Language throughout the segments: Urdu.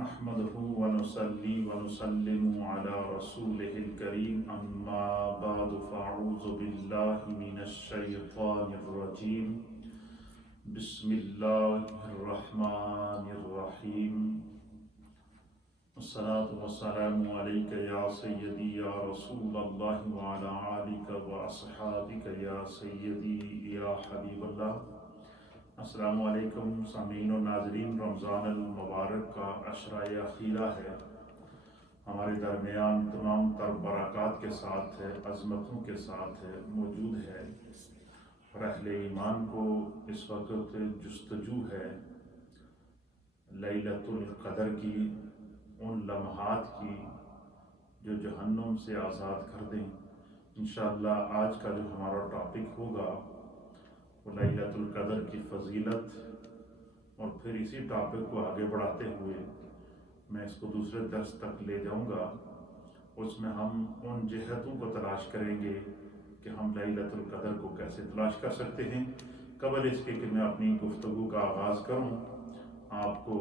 نحمده ونصلي ونسلم على رسوله الكريم أما بعد فأعوذ بالله من الشيطان الرجيم بسم الله الرحمن الرحيم والصلاة والسلام عليك يا سيدي يا رسول الله وعلى آلك وأصحابك يا سيدي يا حبيب الله۔ السلام علیکم سامعین و ناظرین، رمضان المبارک کا عشرہ اخیرہ ہے، ہمارے درمیان تمام تر برکات کے ساتھ ہے، عظمتوں کے ساتھ ہے، موجود ہے۔ اور اہل ایمان کو اس وقت جستجو ہے لیلۃ القدر کی، ان لمحات کی جو جہنم سے آزاد کر دیں۔ انشاءاللہ آج کا جو ہمارا ٹاپک ہوگا وہ لیلۃ القدر کی فضیلت، اور پھر اسی ٹاپک کو آگے بڑھاتے ہوئے میں اس کو دوسرے درس تک لے جاؤں گا۔ اس میں ہم ان جہتوں کو تلاش کریں گے کہ ہم لیلۃ القدر کو کیسے تلاش کر سکتے ہیں۔ قبل اس کے کہ میں اپنی گفتگو کا آغاز کروں، آپ کو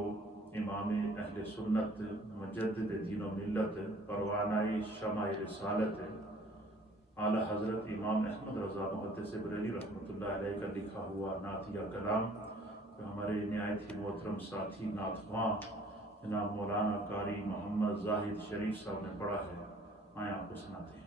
امام اہل سنت مجدد دین و ملت پروانہ شمع رسالت اعلیٰ حضرت امام احمد رضا محدث بریلوی رحمۃ اللہ علیہ کا لکھا ہوا نعتیہ کلام جو ہمارے نہایت ہی محترم ساتھی نعت خواں جناب مولانا قاری محمد زاہد شریف صاحب نے پڑھا ہے، آئیں آپ کو سناتے ہیں۔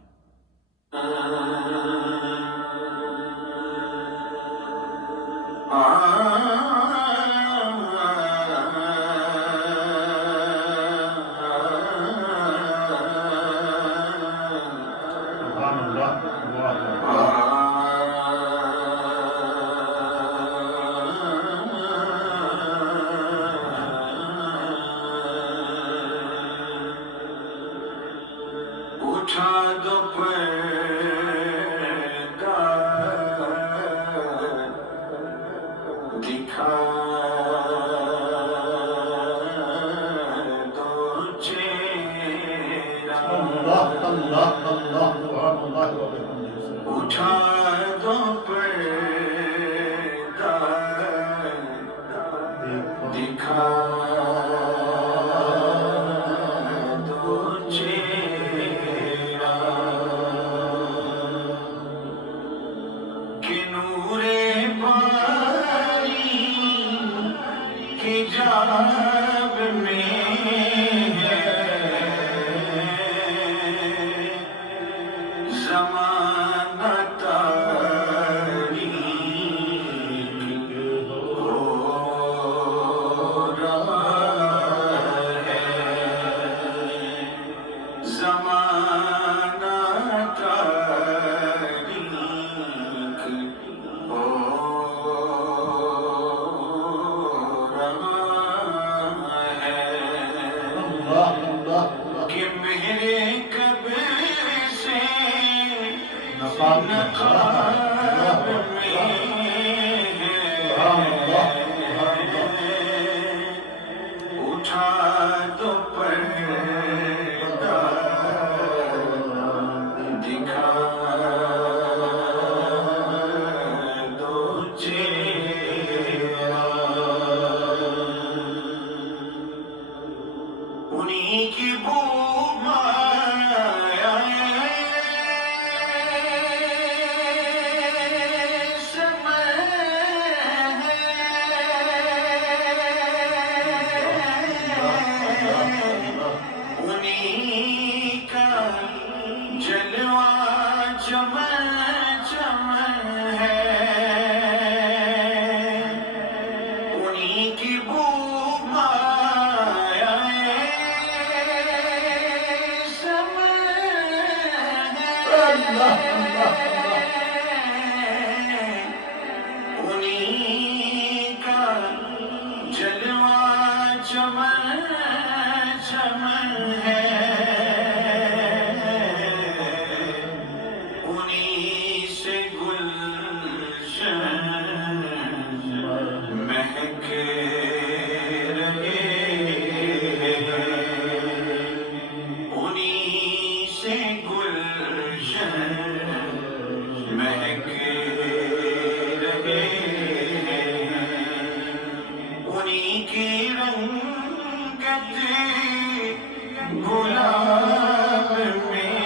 گلاب میں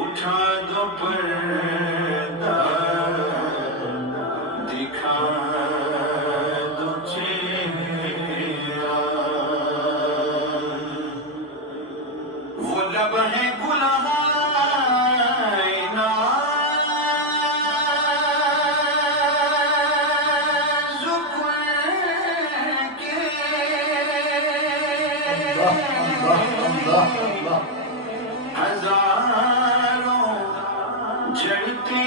اٹھا دو پردہ دکھا دو چہرہ وہ لب ہے گلہائے نازک کے ہزاروں جڑتے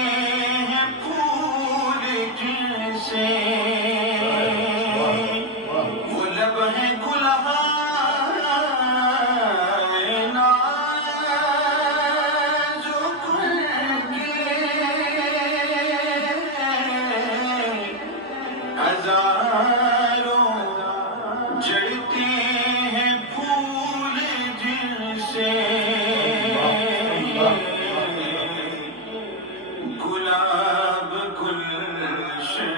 ہیں پھول جن سے وہ لب ہے گلہائے نازک کے ہزاروں جڑتے ہیں پھول جن سے گلاب گلشن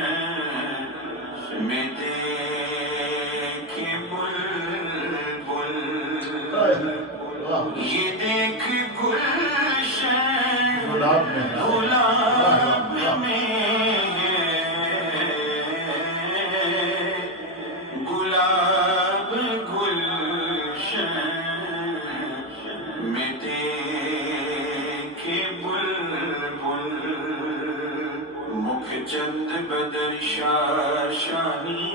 میں دیکھ بلبل یہ دیکھ گلشن گلاب میں گلاب گلشن میں دیکھ بلبل مکھ چند بدر شاشانی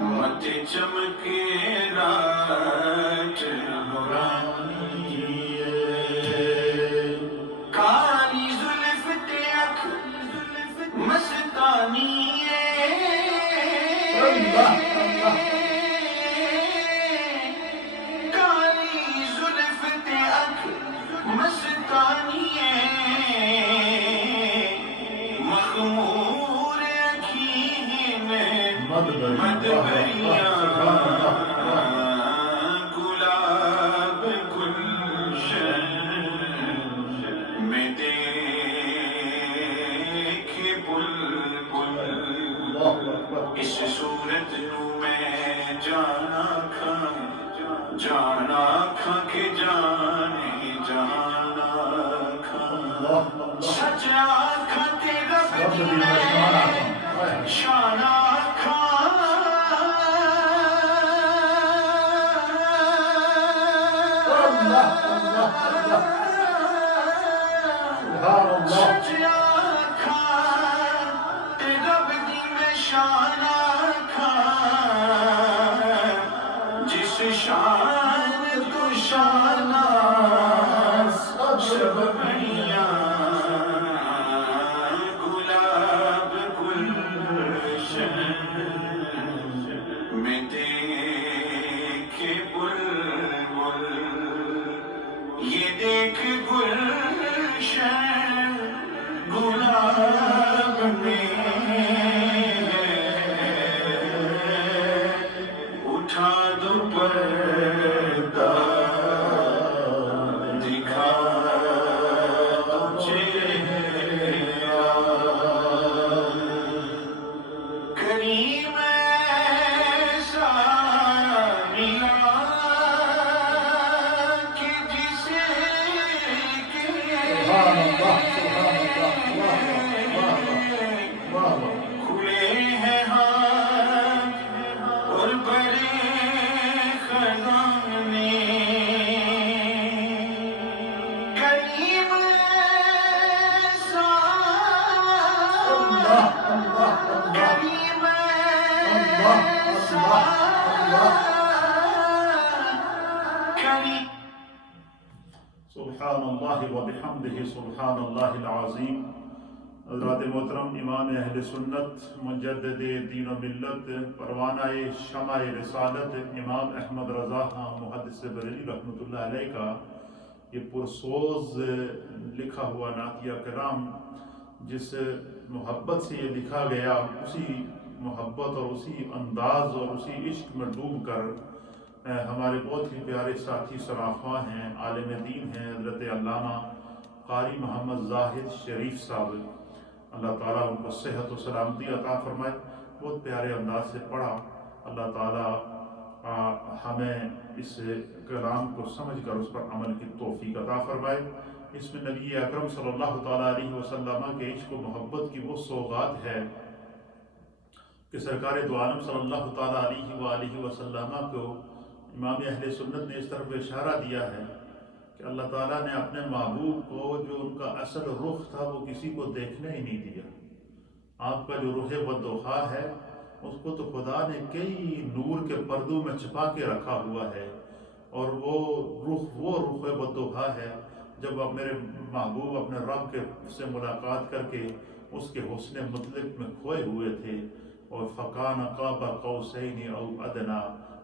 مت چمکے رات نورانی کالی زلف تیک مستانی کالی زلف تیک مستانی مخمور اکھیں مدبریاں گلاب گلشن میں دیکھ بلبل اس صورت نو میں جانا کھا کے جانے جانا کھا سچ آنکھا تیرا بدل میں شانا کھا سچ آنکھا تیرا بدل میں شانا کھا جس شان تو شانہ سب بڑیاں گلاب گلشن میں دیکھ بلبل یہ دیکھ گلشن گلاب میں اٹھا دو پردہ دکھا دو چہرہ کریم ایسا ملا کہ جسے کھلے ہیں ہاتھ اور بڑے خزانے کریم ایسا کریم ایسا کریم سبحان اللہ وبحمدہ سبحان اللہ العظیم۔ حضرات محترم امام اہل سنت مجدد دین و ملت پروانہ شمع رسالت امام احمد رضا خان محدث بریلوی رحمۃ اللہ علیہ کا یہ پرسوز لکھا ہوا نعتیہ کرام جس محبت سے یہ لکھا گیا، اسی محبت اور اسی انداز اور اسی عشق میں ڈوب کر ہمارے بہت ہی پیارے ساتھی سراخواں ہیں، عالم دین ہیں، حضرت علامہ قاری محمد زاہد شریف صاحب، اللہ تعالیٰ ان کو صحت و سلامتی عطا فرمائے. بہت پیارے انداز سے پڑھا. اللہ تعالیٰ ہمیں اس کلام کو سمجھ کر اس پر عمل کی توفیق عطا فرمائے. اس میں نبی اکرم صلی اللہ تعالیٰ علیہ وسلم کے عشق و محبت کی وہ سوغات ہے کہ سرکار دو عالم صلی اللہ تعالیٰ علیہ وآلہ وسلم کو امام اہل سنت نے اس طرف اشارہ دیا ہے کہ اللہ تعالیٰ نے اپنے محبوب کو جو ان کا اصل رخ تھا وہ کسی کو دیکھنے ہی نہیں دیا. آپ کا جو روح ودوحا ہے اس کو تو خدا نے کئی نور کے پردوں میں چھپا کے رکھا ہوا ہے، اور وہ روح ودوحا ہے جب اب میرے محبوب اپنے رب کے سے ملاقات کر کے اس کے حسن مطلق میں کھوئے ہوئے تھے، اور فکان قاب قوسین او ادنا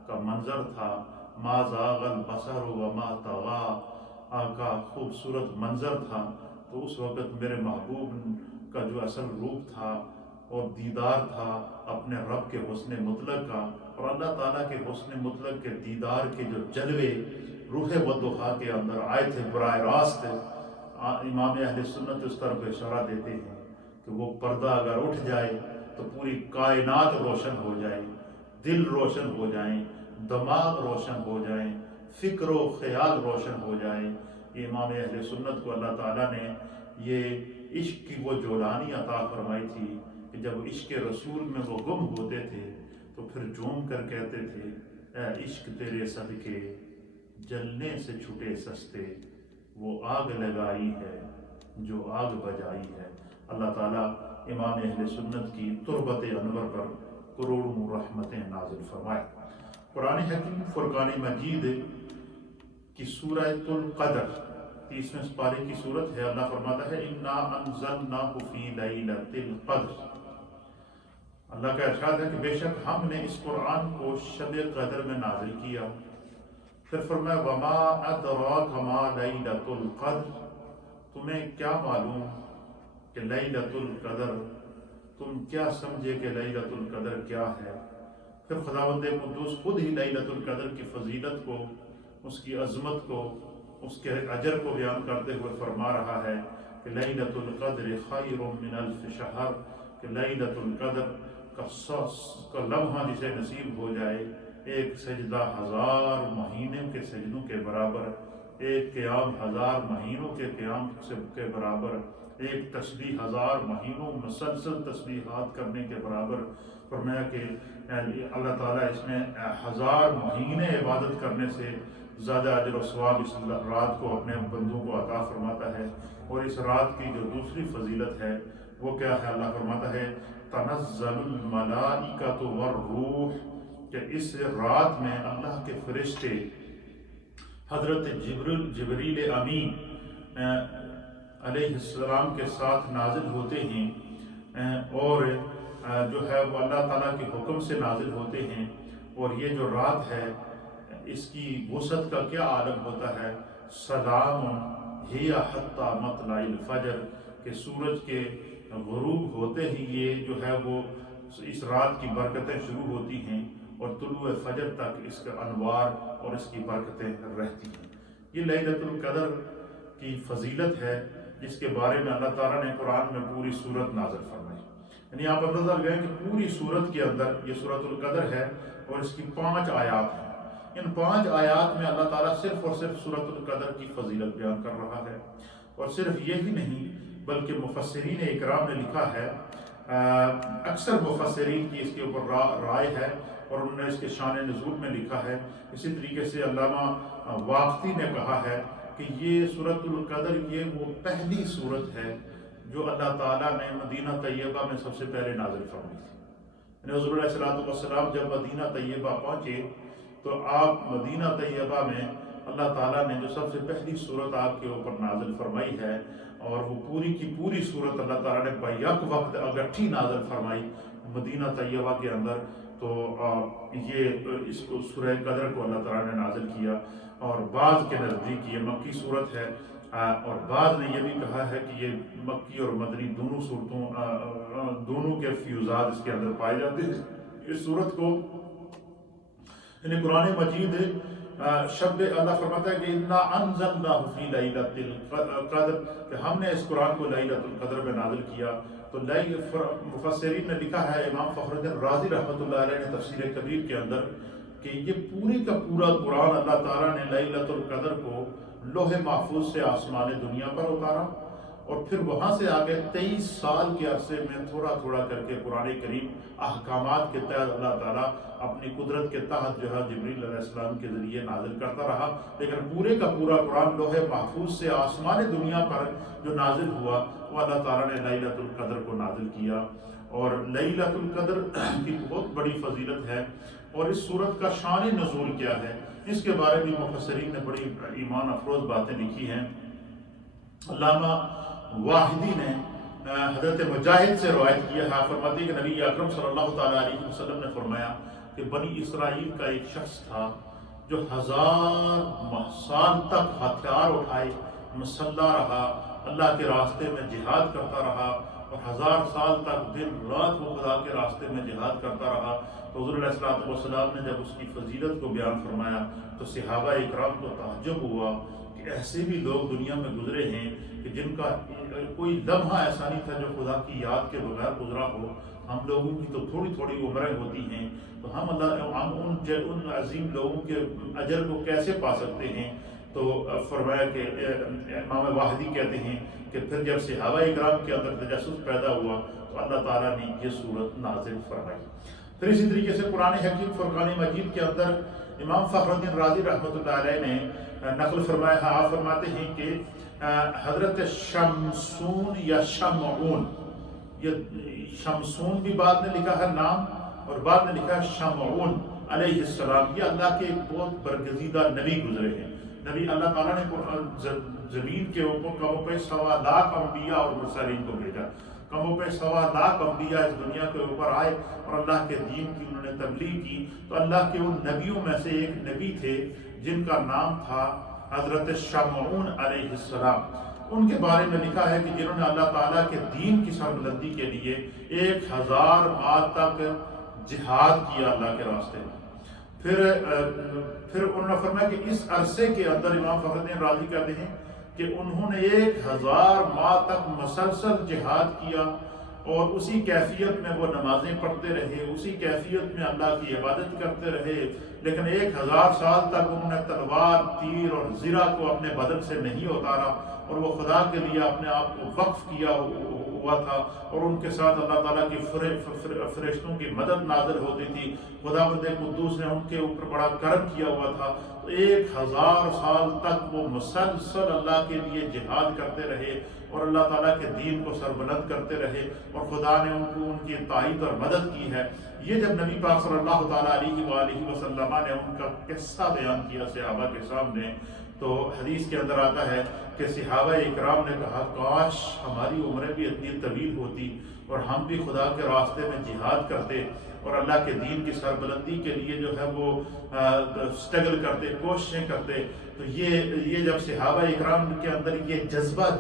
کا منظر تھا. ما زاغ البصر وما طغى کا خوبصورت منظر تھا. تو اس وقت میرے محبوب کا جو اصل روپ تھا اور دیدار تھا اپنے رب کے حسن مطلق کا، اور اللہ تعالیٰ کے حسن مطلق کے دیدار کے جو جلوے روح ودوحا کے اندر آئے تھے براہ راست. امام اہل سنت اس طرف اشارہ دیتے ہیں کہ وہ پردہ اگر اٹھ جائے تو پوری کائنات روشن ہو جائے، دل روشن ہو جائیں، دماغ روشن ہو جائیں، فکر و خیال روشن ہو جائیں. یہ امام اہل سنت کو اللہ تعالیٰ نے یہ عشق کی وہ جولانی عطا فرمائی تھی کہ جب عشق رسول میں وہ گم ہوتے تھے تو پھر جھوم کر کہتے تھے اے عشق تیرے صدقے جلنے سے چھٹے سستے، وہ آگ لگائی ہے جو آگ بجائی ہے. اللہ تعالیٰ امام اہل سنت کی تربت انور پر کروڑوں رحمتیں نازل فرمائے. قرآن حکیم فرقان مجید کی سورہ القدر 30ویں پارے کی صورت ہے. اللہ فرماتا ہے انا انزلناہ فی لیلۃ القدر. اللہ کا ارشاد ہے کہ بے شک ہم نے اس قرآن کو شب قدر میں نازل کیا. پھر فرمایا وما ادراک ما لیلۃ القدر، تمہیں کیا معلوم کہ لیلۃ القدر، تم کیا سمجھے کہ لیلۃ القدر کیا ہے. پھر خداوند قدوس خود ہی لیلۃ القدر کی فضیلت کو، اس کی عظمت کو، اس کے اجر کو بیان کرتے ہوئے فرما رہا ہے کہ لیلۃ القدر خیر من الف شہر، کہ لیلۃ القدر کا لمحہ جسے نصیب ہو جائے ایک سجدہ 1000 مہینے کے سجدوں کے برابر، ایک قیام 1000 مہینوں کے قیام کے برابر، ایک تسبیح 1000 مہینوں مسلسل تسبیحات کرنے کے برابر. فرمایا کہ اللہ تعالیٰ اس میں 1000 مہینے عبادت کرنے سے زیادہ اجر و ثواب اس رات کو اپنے بندوں کو عطا فرماتا ہے. اور اس رات کی جو دوسری فضیلت ہے وہ کیا ہے؟ اللہ فرماتا ہے تنزل الملائکۃ والروح، کہ اس رات میں اللہ کے فرشتے حضرت جبریل امین علیہ السلام کے ساتھ نازل ہوتے ہیں، اور جو ہے وہ اللہ تعالیٰ کے حکم سے نازل ہوتے ہیں. اور یہ جو رات ہے اس کی وسعت کا کیا عالم ہوتا ہے؟ سلام ہی حتی مطلع الفجر، کہ سورج کے غروب ہوتے ہی یہ جو ہے وہ اس رات کی برکتیں شروع ہوتی ہیں اور طلوع فجر تک اس کا انوار اور اس کی برکتیں رہتی ہیں. یہ لیلۃ القدر کی فضیلت ہے جس کے بارے میں اللہ تعالیٰ نے قرآن میں پوری سورت نازل فرمائی. یعنی آپ اندازہ لگائیں کہ پوری سورت کے اندر یہ سورۃ القدر ہے اور اس کی 5 آیات ہیں. ان 5 آیات میں اللہ تعالیٰ صرف اور صرف سورۃ القدر کی فضیلت بیان کر رہا ہے. اور صرف یہی نہیں بلکہ مفسرین اکرام نے لکھا ہے، اکثر مفسرین کی اس کے اوپر رائے ہے اور انہوں نے اس کے شان نزول میں لکھا ہے. اسی طریقے سے علامہ واقفی نے کہا ہے کہ یہ سورۃ القدر یہ وہ پہلی سورت ہے جو اللہ تعالیٰ نے مدینہ طیبہ میں سب سے پہلے نازل فرمائی تھی. یعنی حضور علیہ السلام جب مدینہ طیبہ پہنچے تو آپ مدینہ طیبہ میں اللہ تعالیٰ نے جو سب سے پہلی سورت آپ کے اوپر نازل فرمائی ہے، اور وہ پوری کی پوری سورت اللہ تعالیٰ نے بیک وقت اگٹھی نازل فرمائی مدینہ طیبہ کے اندر. تو یہ اس کو سورہ قدر کو اللہ تعالیٰ نے نازل کیا. اور بعض کے نزدیک یہ مکی صورت ہے، اور بعض نے یہ بھی کہا ہے کہ یہ مکی اور مدنی دونوں صورتوں دونوں کے فیوزات اس کے اندر پائے جاتے ہیں. اس صورت کو یعنی قرآن مجید شب اللہ فرماتا ہے کہ انا انزلناہ فی لیلۃ القدر، کہ ہم نے اس قرآن کو لیلۃ القدر میں نازل کیا. تو مفسرین نے لکھا ہے، امام فخر الدین رازی رحمۃ اللہ علیہ نے تفسیر کبیر کے اندر، کہ یہ پورے کا پورا قرآن اللہ تعالیٰ نے لیلۃ القدر کو لوح محفوظ سے آسمان دنیا پر اتارا، اور پھر وہاں سے آگے 23 سال کے عرصے میں تھوڑا تھوڑا کر کے قرآن کریم احکامات کے تحت اللہ تعالیٰ اپنی قدرت کے تحت جو ہے جبریل علیہ السلام کے ذریعے نازل کرتا رہا، لیکن پورے کا پورا قرآن لوح محفوظ سے آسمان دنیا پر جو نازل ہوا وہ اللہ تعالیٰ نے لیلۃ القدر کو نازل کیا۔ اور لیلۃ القدر کی بہت بڑی فضیلت ہے، اور اس سورت کا شان نزول کیا ہے اس کے بارے میں مفسرین نے بڑی ایمان افروز باتیں لکھی ہیں۔ علامہ واحدی نے حضرت مجاہد سے روایت کیا ہے، فرماتے ہیں کہ نبی اکرم صلی اللہ تعالیٰ علیہ وسلم نے فرمایا کہ بنی اسرائیل کا ایک شخص تھا جو 1000 سال تک ہتھیار اٹھائے مسلح رہا، اللہ کے راستے میں جہاد کرتا رہا، اور 1000 سال تک دن رات وہ خدا کے راستے میں جہاد کرتا رہا۔ تو حضور علیہ السلام نے جب اس کی فضیلت کو بیان فرمایا تو صحابہ اکرام کو تعجب ہوا کہ ایسے بھی لوگ دنیا میں گزرے ہیں کہ جن کا کوئی لمحہ ایسا نہیں تھا جو خدا کی یاد کے بغیر گزرا ہو۔ ہم لوگوں کی تو تھوڑی تھوڑی عمریں ہوتی ہیں، تو ہم ان عظیم لوگوں کے اجر کو کیسے پا سکتے ہیں؟ تو فرمایا کہ امام واحدی کہتے ہیں کہ پھر جب صحابہ اکرام کے اندر تجسس پیدا ہوا تو اللہ تعالیٰ نے یہ صورت نازل فرمائی۔ پھر اسی طریقے سے قرآن حکیم فرقان مجید کے اندر امام فخر الدین رازی رحمۃ اللہ علیہ نے نقل فرمایا ہے، آپ فرماتے ہیں کہ حضرت شمسون یا شمعون، یہ شمسون بھی بعد میں لکھا ہے نام، اور بعد میں لکھا ہے شمعون علیہ السلام، یہ اللہ کے ایک بہت برگزیدہ نبی گزرے ہیں۔ نبی اللہ تعالیٰ نے زمین کے اوپر کم و بیش 1.25 لاکھ انبیاء اور مرسلین کو بھیجا، کم و بیش 1.25 لاکھ انبیاء اس دنیا کے اوپر آئے اور اللہ کے دین کی انہوں نے تبلیغ کی۔ تو اللہ کے ان نبیوں میں سے ایک نبی تھے جن کا نام تھا حضرت شمعون علیہ السلام۔ ان کے بارے میں لکھا ہے کہ جنہوں نے اللہ تعالیٰ کے دین کی سربلندی کے لیے 1000 ماہ تک جہاد کیا اللہ کے راستے میں۔ پھر انہوں نے فرمایا کہ اس عرصے کے اندر امام فخر الدین رازی کہتے ہیں کہ انہوں نے 1000 ماہ تک مسلسل جہاد کیا، اور اسی کیفیت میں وہ نمازیں پڑھتے رہے، اسی کیفیت میں اللہ کی عبادت کرتے رہے، لیکن 1000 سال تک انہوں نے تلوار، تیر اور زرہ کو اپنے بدن سے نہیں اتارا، اور وہ خدا کے لیے اپنے آپ کو وقف کیا ہوا تھا، اور ان کے ساتھ اللہ تعالیٰ کی فرشتوں کی مدد نازل ہوتی تھی۔ خدا بند قدوس نے ان کے اوپر بڑا کرم کیا ہوا تھا، تو 1000 سال تک وہ مسلسل اللہ کے لیے جہاد کرتے رہے اور اللہ تعالیٰ کے دین کو سربلند کرتے رہے، اور خدا نے ان کو ان کی تائید اور مدد کی ہے۔ یہ جب نبی پاک صلی اللہ تعالیٰ علیہ وآلہ وسلم نے ان کا قصہ بیان کیا صحابہ کے سامنے، تو حدیث کے اندر آتا ہے کہ صحابہ اکرام نے کہا کاش ہماری عمریں بھی اتنی طویل ہوتی اور ہم بھی خدا کے راستے میں جہاد کرتے اور اللہ کے دین کی سربلندی کے لیے جو ہے وہ اسٹرگل کرتے، کوششیں کرتے۔ تو یہ جب صحابہ اکرام کے اندر یہ جذبہ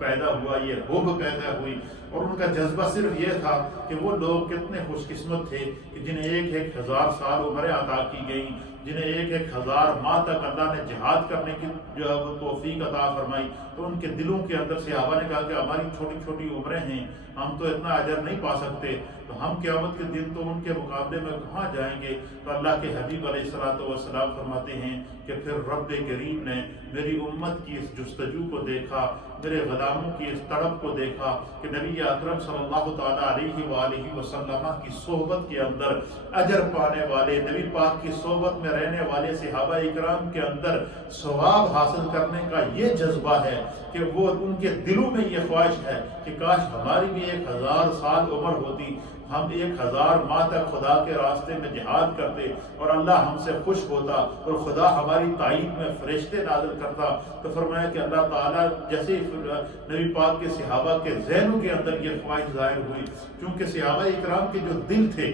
پیدا ہوا، یہ حب پیدا ہوئی، اور ان کا جذبہ صرف یہ تھا کہ وہ لوگ کتنے خوش قسمت تھے کہ جنہیں 1000 سال عمریں عطا کی گئیں، جنہیں 1000 ماہ تک اللہ نے جہاد کرنے کی جو ہے وہ توفیق عطا فرمائی۔ تو ان کے دلوں کے اندر صحابہ نے کہا کہ ہماری چھوٹی چھوٹی عمریں ہیں، ہم تو اتنا اجر نہیں پا سکتے، تو ہم قیامت کے دن تو ان کے مقابلے میں کہاں جائیں گے؟ تو اللہ کے حبیب علیہ السلام فرماتے ہیں کہ پھر رب کریم نے میری امت کی اس جستجو کو دیکھا، میرے غلاموں کی اس طلب کو دیکھا کہ نبی اکرم صلی اللہ تعالیٰ علیہ وآلہ وسلم کی صحبت کے اندر اجر پانے والے، نبی پاک کی صحبت میں رہنے والے صحابہ اکرام کے اندر ثواب حاصل کرنے کا یہ جذبہ ہے کہ وہ ان کے دلوں میں یہ خواہش ہے کہ کاش ہماری بھی 1000 سال عمر ہوتی، ہم 1000 ماہ تک خدا کے راستے میں جہاد کرتے اور اللہ ہم سے خوش ہوتا اور خدا ہماری تائید میں فرشتے نازل کرتا۔ تو فرمایا کہ اللہ تعالیٰ جیسے نبی پاک کے صحابہ کے ذہنوں کے اندر یہ خواہش ظاہر ہوئی، کیونکہ صحابہ اکرام کے جو دل تھے،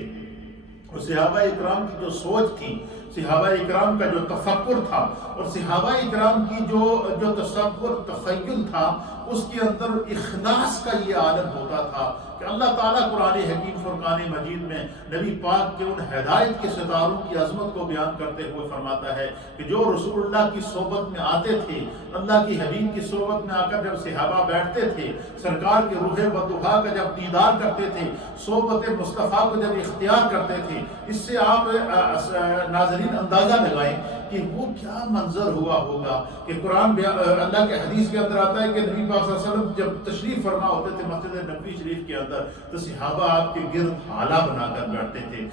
اور صحابہ اکرام کی جو سوچ تھی، صحابہ اکرام کا جو تفکر تھا، اور صحابہ اکرام کی جو تصور تخیل تھا، اس کے اندر اخلاص کا یہ عالم ہوتا تھا کہ اللہ تعالیٰ قرآن حکیم فرقان مجید میں نبی پاک کے ان ہدایت کے ستاروں کی عظمت کو بیان کرتے ہوئے فرماتا ہے کہ جو رسول اللہ کی صحبت میں آتے تھے، اللہ کی حبیب کی صحبت میں آ کر جب صحابہ بیٹھتے تھے، سرکار کے روح بطحا کا جب دیدار کرتے تھے، صحبت مصطفیٰ کو جب اختیار کرتے تھے، اس سے آپ ناظرین اندازہ لگائیں کہ وہ کیا منظر ہوا ہوگا کہ قرآن اللہ کے حدیث کے اندر آتا ہے کہ نبی پاک صلی اللہ علیہ وسلم جب تشریف فرما ہوتے تھے مسجد نبوی شریف کے اندر تو صحابہ آپ کے گرد حالہ بنا کر بیٹھتے تھے،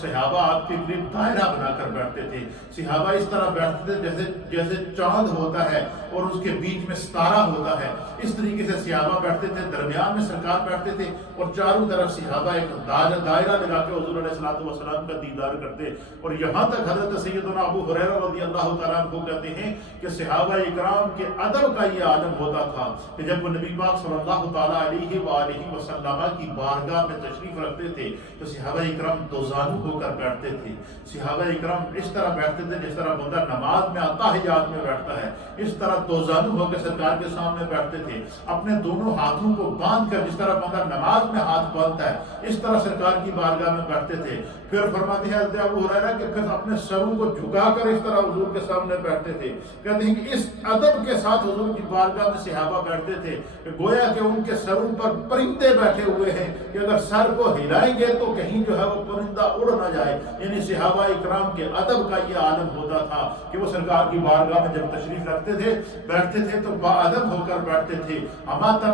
صحابہ آپ کے گرد دائرہ بنا کر بیٹھتے تھے، صحابہ اس طرح بیٹھتے تھے جیسے چاند ہوتا ہے اور اس کے بیچ میں ستارہ ہوتا ہے، اس طریقے سے صحابہ بیٹھتے تھے، درمیان میں سرکار بیٹھتے تھے اور چاروں طرف صحابہ ایک دائرہ لگا کے حضور علیہ السلام کا دیدار کرتے، اور یہاں تک حضرت سیدنا ابو ہریرہ رضی اللہ تعالیٰ عنہ کہتے ہیں کہ صحابہ اکرام کے ادب کا یہ عالم ہوتا تھا کہ جب وہ نبی پاک صلی اللہ تعالیٰ علیہ وآلہ وسلم کی بارگاہ میں تشریف رکھتے تھے تو صحابہ اکرام دوزانو ہو کر بیٹھتے تھے، صحابہ اکرام اس طرح بیٹھتے تھے جس طرح بندہ نماز میں اتحیات میں بیٹھتا ہے، اس طرح دوزانو ہو کے سرکار کے سامنے بیٹھتے تھے، اپنے دونوں ہاتھوں کو باندھ کر جس طرح بندہ نماز میں ہاتھ باندھتا ہے اس طرح سرکار کی بارگاہ میں بیٹھتے تھے۔ پھر فرماتے ہیں حضرت ابو ہریرہ کہ پھر اپنے سروں کو جھکا کر اس طرح حضور کے سامنے بیٹھتے تھے، کہتے ہیں کہ اس ادب کے ساتھ حضور کی بارگاہ میں صحابہ بیٹھتے تھے کہ گویا کہ ان کے سروں پر پرندے بیٹھے ہوئے ہیں کہ اگر سر کو ہلائیں گے تو کہیں جو ہے وہ پرندہ اڑ نہ جائے، یعنی صحابہ اکرام کے ادب کا یہ عالم ہوتا تھا کہ وہ سرکار کی بارگاہ میں جب تشریف رکھتے تھے بیٹھتے تھے تو با ادب ہو کر بیٹھتے تھے، ہماتن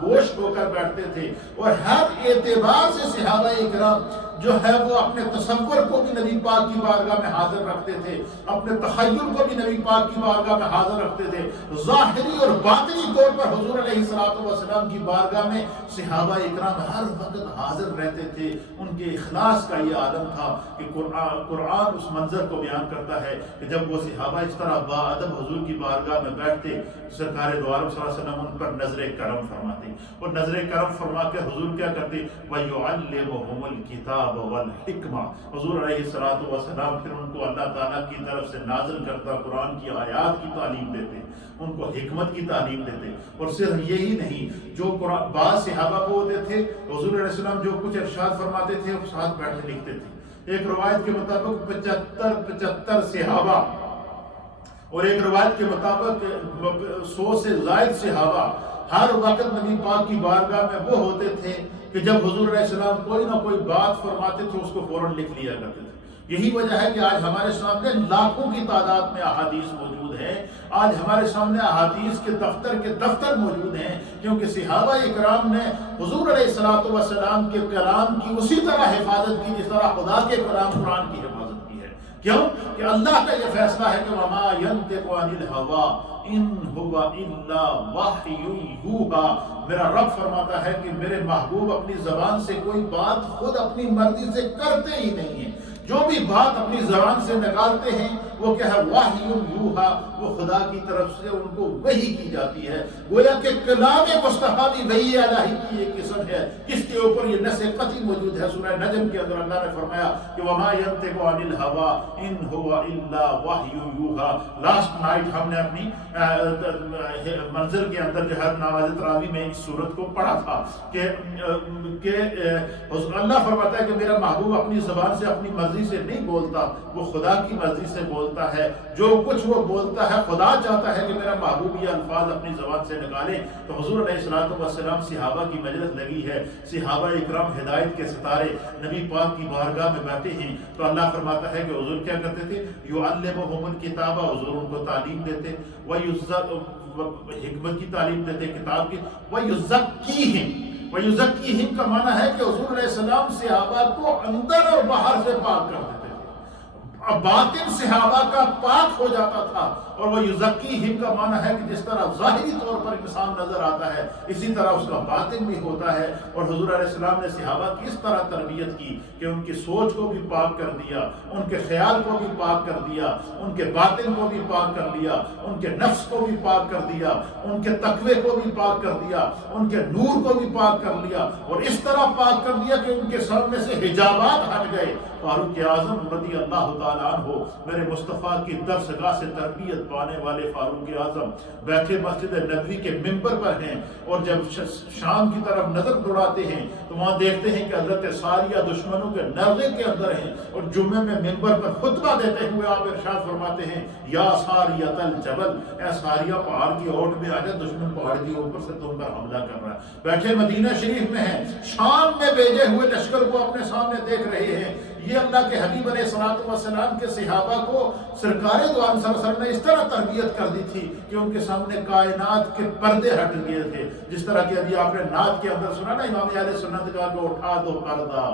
گوشت ہو کر بیٹھتے تھے، اور ہر اعتبار سے صحابہ اکرام جو ہے وہ اپنے تصور کو بھی نبی پاک کی بارگاہ میں حاضر رکھتے تھے، اپنے تخیل کو بھی نبی پاک کی بارگاہ میں حاضر رکھتے تھے، ظاہری اور باطنی طور پر حضور علیہ السلام کی بارگاہ میں صحابہ اکرام ہر وقت حاضر رہتے تھے۔ ان کے اخلاص کا یہ عالم تھا کہ قرآن اس منظر کو بیان کرتا ہے کہ جب وہ صحابہ اس طرح با ادب حضور کی بارگاہ میں بیٹھتے، سرکار دو عالم صلی اللہ علیہ وسلم ان پر نظر کرم فرماتے، اور نظر کرم فرما کے حضور کیا کرتے؟ وَيُعَلِّمُهُمُ الْكِتَابَ وَالْحِكْمَةَ، حضور علیہ السلام پھر ان کو اللہ تعالیٰ کی طرف سے نازل کرتا قرآن کی آیات کی تعلیم دیتے، ان کو حکمت کی تعلیم دیتے، اور صرف یہی نہیں، جو بعض صحابہ کو ہوتے تھے حضور علیہ السلام جو کچھ ارشاد فرماتے تھے وہ ساتھ بیٹھے لکھتے تھے۔ ایک روایت کے مطابق 75 صحابہ اور ایک روایت کے مطابق 100 سے زائد صحابہ ہر وقت نبی پاک کی بارگاہ میں وہ ہوتے تھے کہ جب حضور علیہ السلام کوئی نہ کوئی بات فرماتے تھے اس کو فوراً لکھ لیا کرتے تھے۔ یہی وجہ ہے کہ آج ہمارے سامنے لاکھوں کی تعداد میں احادیث موجود ہیں، آج ہمارے سامنے احادیث کے دفتر موجود ہیں، کیونکہ صحابہ اکرام نے حضور علیہ السلام کے کلام کی اسی طرح حفاظت کی جس طرح خدا کے کلام قرآن کی حفاظت کی ہے۔ کیوں کہ اللہ کا یہ فیصلہ ہے کہ وما ينطق عن الهوى ان هو الا وحی یوحی، میرا رب فرماتا ہے کہ میرے محبوب اپنی زبان سے کوئی بات خود اپنی مرضی سے کرتے ہی نہیں ہیں، جو بھی بات اپنی زبان سے نکالتے ہیں وہ کیا ہے؟ وحی یوحی، وہ خدا کی طرف سے ان کو وحی کی جاتی ہے۔ گویا کہ کلام مصطفیٰ بھی وحی الہی کی ایک قسم ہے، جس کے اوپر یہ نص قطعی موجود ہے۔ سورہ نجم کے اندر اللہ نے فرمایا کہ وما ينطق عن الهوى ان هو الا وحی یوحی۔ لاسٹ نائٹ ہم نے اپنی منزل کے اندر جو ہے نماز تراویح میں اس سورت کو پڑھا تھا کہ اللہ فرماتا ہے کہ میرا محبوب اپنی زبان سے اپنی مرضی سے نہیں بولتا، وہ خدا کی مرضی سے بولتا ہے، جو کچھ وہ بولتا ہے خدا چاہتا ہے کہ میرا محبوب یہ الفاظ اپنی زبان سے نکالے۔ تو حضور علیہ السلام صحابہ کی مجلس لگی ہے، صحابہ اکرام ہدایت کے ستارے نبی پاک کی بارگاہ میں بیٹھے ہیں، تو اللہ فرماتا ہے کہ حضور کیا کرتے تھے؟ یعلمہم الکتاب، حضور ان کو تعلیم دیتے، حکمت کی تعلیم دیتے، کتاب کی، وَيُزَكِّيهِمْ کا معنی ہے کہ حضور علیہ السلام صحابہ کو اندر اور باہر سے پاک کر دیتے تھے، اب باطن صحابہ کا پاک ہو جاتا تھا، اور وہ یزکیہم کا معنی ہے کہ جس طرح ظاہری طور پر انسان نظر آتا ہے اسی طرح اس کا باطن بھی ہوتا ہے۔ اور حضور علیہ السلام نے صحابہ کی اس طرح تربیت کی کہ ان کی سوچ کو بھی پاک کر دیا، ان کے خیال کو بھی پاک کر دیا، ان کے باطن کو بھی پاک کر دیا، ان کے نفس کو بھی پاک کر دیا، ان کے تقوی کو بھی پاک کر دیا، ان کے نور کو بھی پاک کر لیا، اور اس طرح پاک کر دیا کہ ان کے سامنے سے حجابات ہٹ گئے۔ فاروق اعظم رضی اللہ تعالیٰ عنہ میرے مصطفیٰ کی درسگاہ سے تربیت پانے والے فاروق اعظم بیٹھے مسجد نبوی کے ممبر پر ہیں، اور جب شام کی طرف نظر دوڑاتے ہیں تو وہاں دیکھتے ہیں کہ حضرت ساریہ دشمنوں کے نرغے کے اندر ہیں، اور جمعے میں ممبر پر خطبہ دیتے ہوئے آپ ارشاد فرماتے ہیں یا ساریہ الجبل، اے ساریہ پہاڑ کی اوٹ میں آ جا، دشمن پہاڑ کے اوپر سے تم پر حملہ کر رہا ہے۔ بیٹھے مدینہ شریف میں ہیں، شام میں بھیجے ہوئے لشکر کو اپنے سامنے دیکھ رہے ہیں۔ یہ اللہ کے حبیب علیہ الصلوۃ والسلام کے صحابہ کو سرکار دو عالم صلی اللہ علیہ وسلم نے اس طرح تربیت کر دی تھی کہ ان کے سامنے کائنات کے پردے ہٹ گئے تھے، جس طرح کہ ابھی آپ نے نعت کے اندر سنا نا، امام اہل سنت کا کہ اٹھا دو پردہ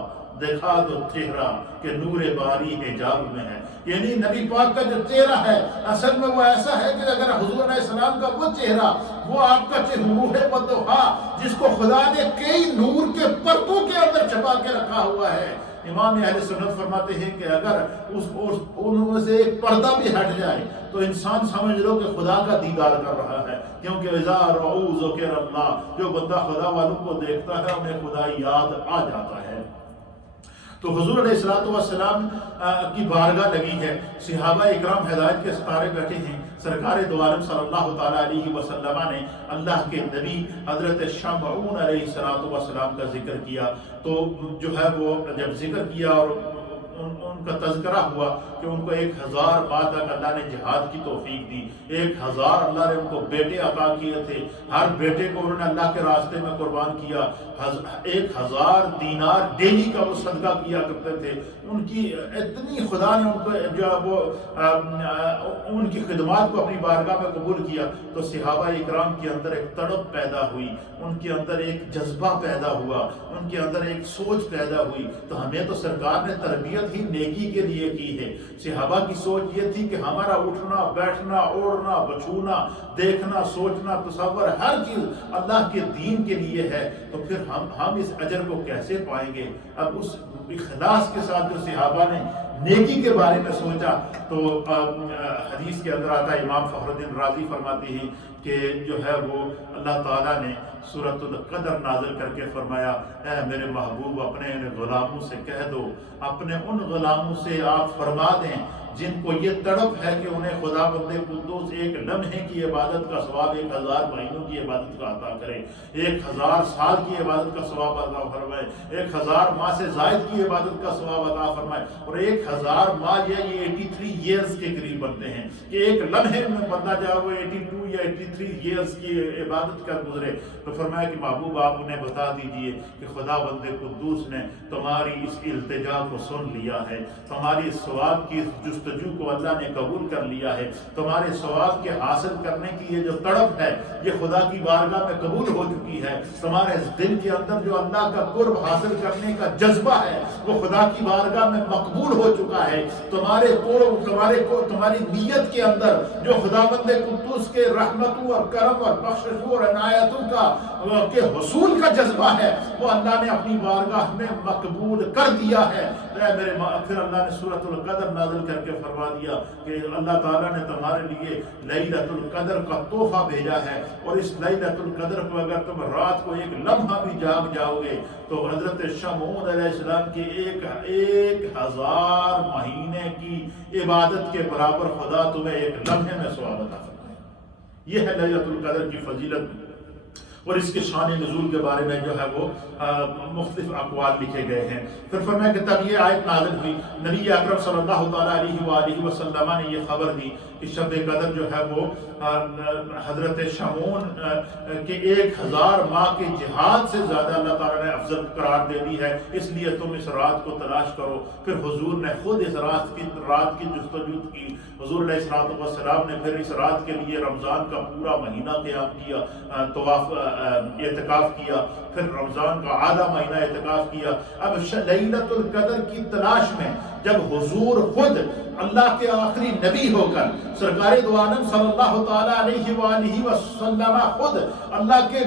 دکھا دو چہرہ کہ نور باری حجاب میں ہے، یعنی نبی پاک کا جو چہرہ ہے اصل میں وہ ایسا ہے کہ اگر حضور علیہ السلام کا وہ چہرہ، وہ آپ کا روح بدوحا جس کو خدا نے کئی نور کے پردوں کے اندر چھپا کے رکھا ہوا ہے، امام اہل سنت فرماتے ہیں کہ اگر ان میں سے ایک پردہ بھی ہٹ جائے تو انسان سمجھ لو کہ خدا کا دیدار کر رہا ہے، کیونکہ اذا رأوا ذکر اللہ، جو بندہ خدا والوں کو دیکھتا ہے انہیں خدا یاد آ جاتا ہے۔ تو حضور علیہ السلام کی بارگاہ لگی ہے، صحابہ اکرام ہدایت کے ستارے بیٹھے ہیں، سرکار دو عالم صلی اللہ تعالیٰ علیہ وسلم نے اللہ کے نبی حضرت شمعون علیہ السلام کا ذکر کیا، تو جو ہے وہ جب ذکر کیا اور ان کا تذکرہ ہوا کہ ان کو 1000 ماہ تک اللہ نے جہاد کی توفیق دی، 1000 اللہ نے ان کو بیٹے عطا کیے تھے، ہر بیٹے کو انہوں نے اللہ کے راستے میں قربان کیا، 1000 دینار ڈیلی کا وہ صدقہ کیا کرتے تھے، ان کی اتنی خدا نے ان کو جو وہ ان کی خدمات کو اپنی بارگاہ میں قبول کیا، تو صحابہ اکرام کے اندر ایک تڑپ پیدا ہوئی، ان کے اندر ایک جذبہ پیدا ہوا، ان کے اندر ایک سوچ پیدا ہوئی۔ تو ہمیں تو سرکار نے تربیت ہی نیکی کے لیے کی ہے، صحابہ کی سوچ یہ تھی کہ ہمارا اٹھنا بیٹھنا اوڑھنا بچھونا دیکھنا سوچنا تصور ہر چیز اللہ کے دین کے لیے ہے، تو پھر ہم اس اجر کو کیسے پائیں گے؟ اب اس اخلاص کے ساتھ جو صحابہ نے نیکی کے بارے میں سوچا، تو حدیث کے اندر آتا ہے، امام فخر الدین رازی فرماتے ہیں کہ جو ہے وہ اللہ تعالیٰ نے سورۃ القدر نازل کر کے فرمایا، اے میرے محبوب اپنے ان غلاموں سے کہہ دو، اپنے ان غلاموں سے آپ فرما دیں جن کو یہ تڑپ ہے کہ انہیں خدا بند قدوس ایک لمحے کی عبادت کا ثواب 1000 مہینوں کی عبادت کا عطا کرے، 1000 سال کی عبادت کا ثواب عطا فرمائے، 1000 ماہ سے زائد کی عبادت کا ثواب عطا فرمائے، اور 1000 ماہ یہ 83 ایئرز کے قریب بنتے ہیں کہ ایک لمحے میں بندہ جائے وہ 82 یا 83 ایئرز کی عبادت کر گزرے۔ تو فرمایا کہ محبوب آپ انہیں بتا دیجئے کہ خدا بند قدوس نے تمہاری اس التجا کو سن لیا ہے، تمہاری ثواب کی جستجو کو اللہ نے قبول کر لیا ہے، تمہارے ثواب کے حاصل کرنے کی یہ جو تڑپ ہے یہ خدا کی بارگاہ میں قبول ہو چکی ہے، تمہارے دل کے اندر جو اللہ کا قرب حاصل کرنے کا جذبہ ہے وہ خدا کی بارگاہ میں مقبول ہو چکا ہے، تمہاری نیت کے اندر جو خداوند قدوس کے رحمتوں اور کرم اور بخششوں اور عنایتوں کے حصول کا جذبہ ہے وہ اللہ نے اپنی بارگاہ میں مقبول کر دیا ہے۔ پھر اللہ نے سورۃ القدر نازل کر کے فرما دیا کہ اللہ تعالیٰ نے تمہارے لیے لیلۃ القدر کا تحفہ بھیجا ہے، اور اس لیلۃ القدر کو اگر تم رات کو ایک لمحہ بھی جاگ جاؤ گے تو حضرت شمعون علیہ السلام کی 1000 مہینے کی عبادت کے برابر خدا تمہیں ایک لمحے میں ثواب عطا فرمائے۔ یہ ہے لیلۃ القدر کی فضیلت، اور اس کے شان نزول کے بارے میں جو ہے وہ مختلف اقوال لکھے گئے ہیں۔ پھر فرمایا کہ تب یہ آیت نازل ہوئی، نبی اکرم صلی اللہ تعالیٰ علیہ وآلہ وسلم نے یہ خبر دی کہ شب قدر جو ہے وہ حضرت شمعون کے 1000 ماہ کے جہاد سے زیادہ اللہ تعالیٰ نے افضل قرار دے دی ہے، اس لیے تم اس رات کو تلاش کرو۔ پھر حضور نے خود اس رات کی جستجو کی، حضور علیہ السلام نے پھر اس رات کے لیے رمضان کا پورا مہینہ قیام کیا، طواف اعتکاف کیا، پھر رمضان کا آدھا مہینہ اعتکاف کیا۔ اب لیلۃ القدر کی تلاش میں جب حضور خود اللہ کے آخری نبی ہو کر سرکار دو عالم صلی اللہ تعالیٰ علیہ وآلہ وسلم خود اللہ کے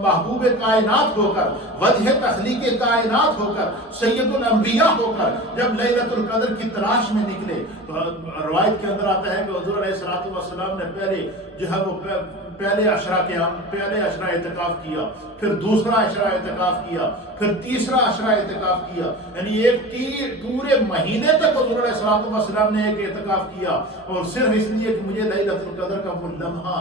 محبوب کائنات ہو کر، وجہ تخلیق کائنات ہو کر، سید الانبیاء ہو کر جب لیلۃ القدر کی تلاش میں نکلے تو روایت کے اندر آتا ہے کہ حضور علیہ السلام نے پہلے جو ہے وہ پہلے عشرہ اعتکاف کیا، پھر دوسرا عشرہ اعتکاف کیا، پھر تیسرا عشرہ اعتکاف کیا، یعنی ایک پورے مہینے تک حضور علیہ السلام نے ایک اعتکاف کیا، اور صرف اس لیے کہ مجھے لیلۃ القدر کا وہ لمحہ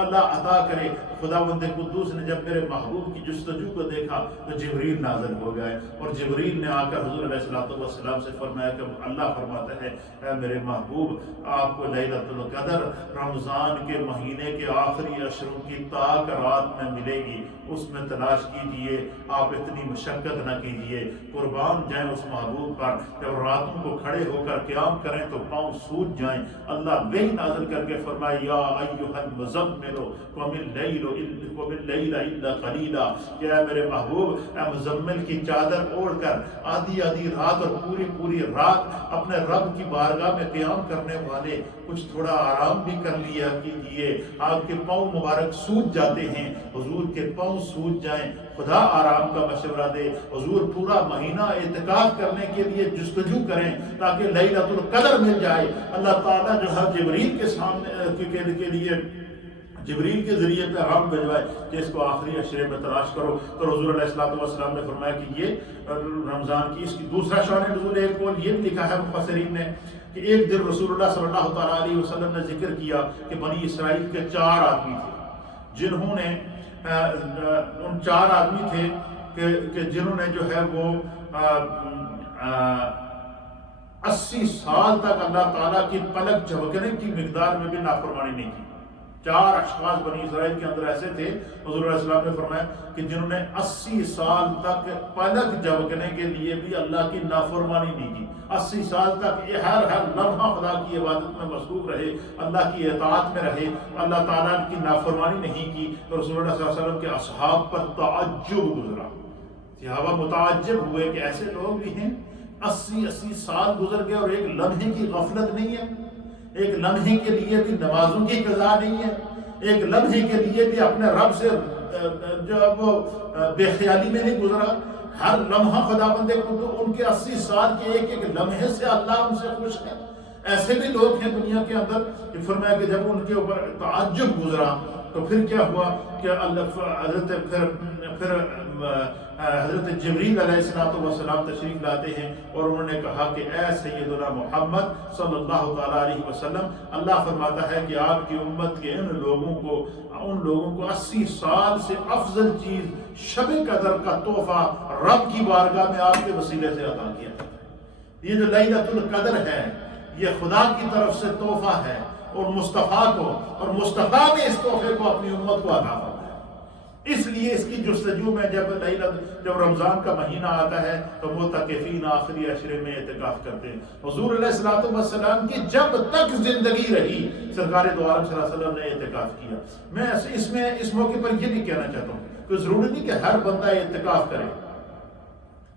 اللہ عطا کرے۔ خداوند قدوس نے جب میرے محبوب کی جستجو کو دیکھا تو جبریل نازل ہو گئے، اور جبریل نے آ کر حضور علیہ السلام سے فرمایا کہ اللہ فرماتا ہے اے میرے محبوب، آپ کو لیلۃ القدر رمضان کے مہینے کے آخری عشروں کی تاک رات میں ملے گی، اس میں تلاش کیجئے، آپ اتنی مشقت نہ کیجئے، قربان جائیں اس محبوب پر۔ جب راتوں کو کھڑے ہو کر قیام کریں تو پاؤں سوج جائیں، اللہ وہی نازل کر کے فرمایا یا ایھا المزمل قم اللیل الا قلیلا، کہ اے میرے محبوب، اے مزمل کی چادر اوڑھ کر آدھی رات اور پوری رات اپنے رب کی بارگاہ میں قیام کرنے والے کچھ تھوڑا آرام بھی کر لیا کیجیے۔ آپ کے پاؤں مبارک سوج جاتے ہیں، حضور کے پاؤں سوج جائیں، خدا آرام کا مشورہ دے۔ حضور پورا مہینہ اعتکاف کرنے کے لیے جستجو کریں تاکہ لیلۃ القدر مل جائے۔ اللہ تعالیٰ جو ہے جبریل کے سامنے کے لیے جبریل کے ذریعے پیغام بھجوائے کہ اس کو آخری عشرے میں تلاش کرو، تو حضور علیہ السلام نے فرمایا کہ یہ رمضان کی اس کی دوسرا شان نزول ہے۔ ایک قول یہ بھی لکھا ہے مفسرین نے کہ ایک دن رسول اللہ صلی اللہ تعالیٰ علیہ وسلم نے ذکر کیا کہ بنی اسرائیل کے 4 آدمی تھے جنہوں نے ان 4 آدمی تھے کہ جنہوں نے جو ہے وہ 80 سال تک اللہ تعالیٰ کی پلک جھپکنے کی مقدار میں بھی نافرمانی نہیں کی۔ 4 اشخاص بنی اسرائیل کے اندر ایسے تھے، حضور علیہ السلام نے فرمایا کہ جنہوں نے 80 سال تک پلک جھپکنے کے لیے بھی اللہ کی نافرمانی نہیں کی۔ 80 سال تک یہ ہر لمحہ خدا کی عبادت میں مصروف رہے، اللہ کی اطاعت میں رہے، اللہ تعالیٰ کی نافرمانی نہیں کی۔ تو رسول اللہ صلی اللہ علیہ وسلم کے اصحاب پر تعجب گزرا، صحابہ متعجب ہوئے کہ ایسے لوگ بھی ہیں، 80 سال گزر گئے اور ایک لمحے کی غفلت نہیں ہے، ایک لمحے کے لیے بھی نمازوں کی قضا نہیں ہے، ایک لمحے کے لیے بھی اپنے رب سے جو وہ بے خیالی میں نہیں گزرا۔ ہر لمحہ خداوند قدوس ان کے 80 سال کے ایک لمحے سے اللہ ان سے خوش ہے۔ ایسے بھی لوگ ہیں دنیا کے اندر کہ فرمایا کہ جب ان کے اوپر تعجب گزرا تو پھر کیا ہوا کہ حضرت جبریل علیہ السلام تشریف لاتے ہیں اور انہوں نے کہا کہ اے سیدنا محمد صلی اللہ تعالیٰ علیہ وسلم، اللہ فرماتا ہے کہ آپ کی امت کے ان لوگوں کو 80 سال سے افضل چیز شب قدر کا تحفہ رب کی بارگاہ میں آپ کے وسیلے سے عطا کیا جاتا ہے۔ یہ جو لیلۃ القدر ہے یہ خدا کی طرف سے تحفہ ہے، اور مصطفیٰ نے اس تحفے کو اپنی امت کو عطا فرمایا۔ اس لیے اس کی جستجو میں جب رمضان کا مہینہ آتا ہے تو معتکفین آخری عشرے میں اعتکاف کرتے ہیں۔ حضور علیہ السلام کی جب تک زندگی رہی سرکار دو عالم صلی اللہ علیہ وسلم نے اعتکاف کیا۔ میں اس موقع پر یہ بھی کہنا چاہتا ہوں کہ ضروری نہیں کہ ہر بندہ اعتکاف کرے۔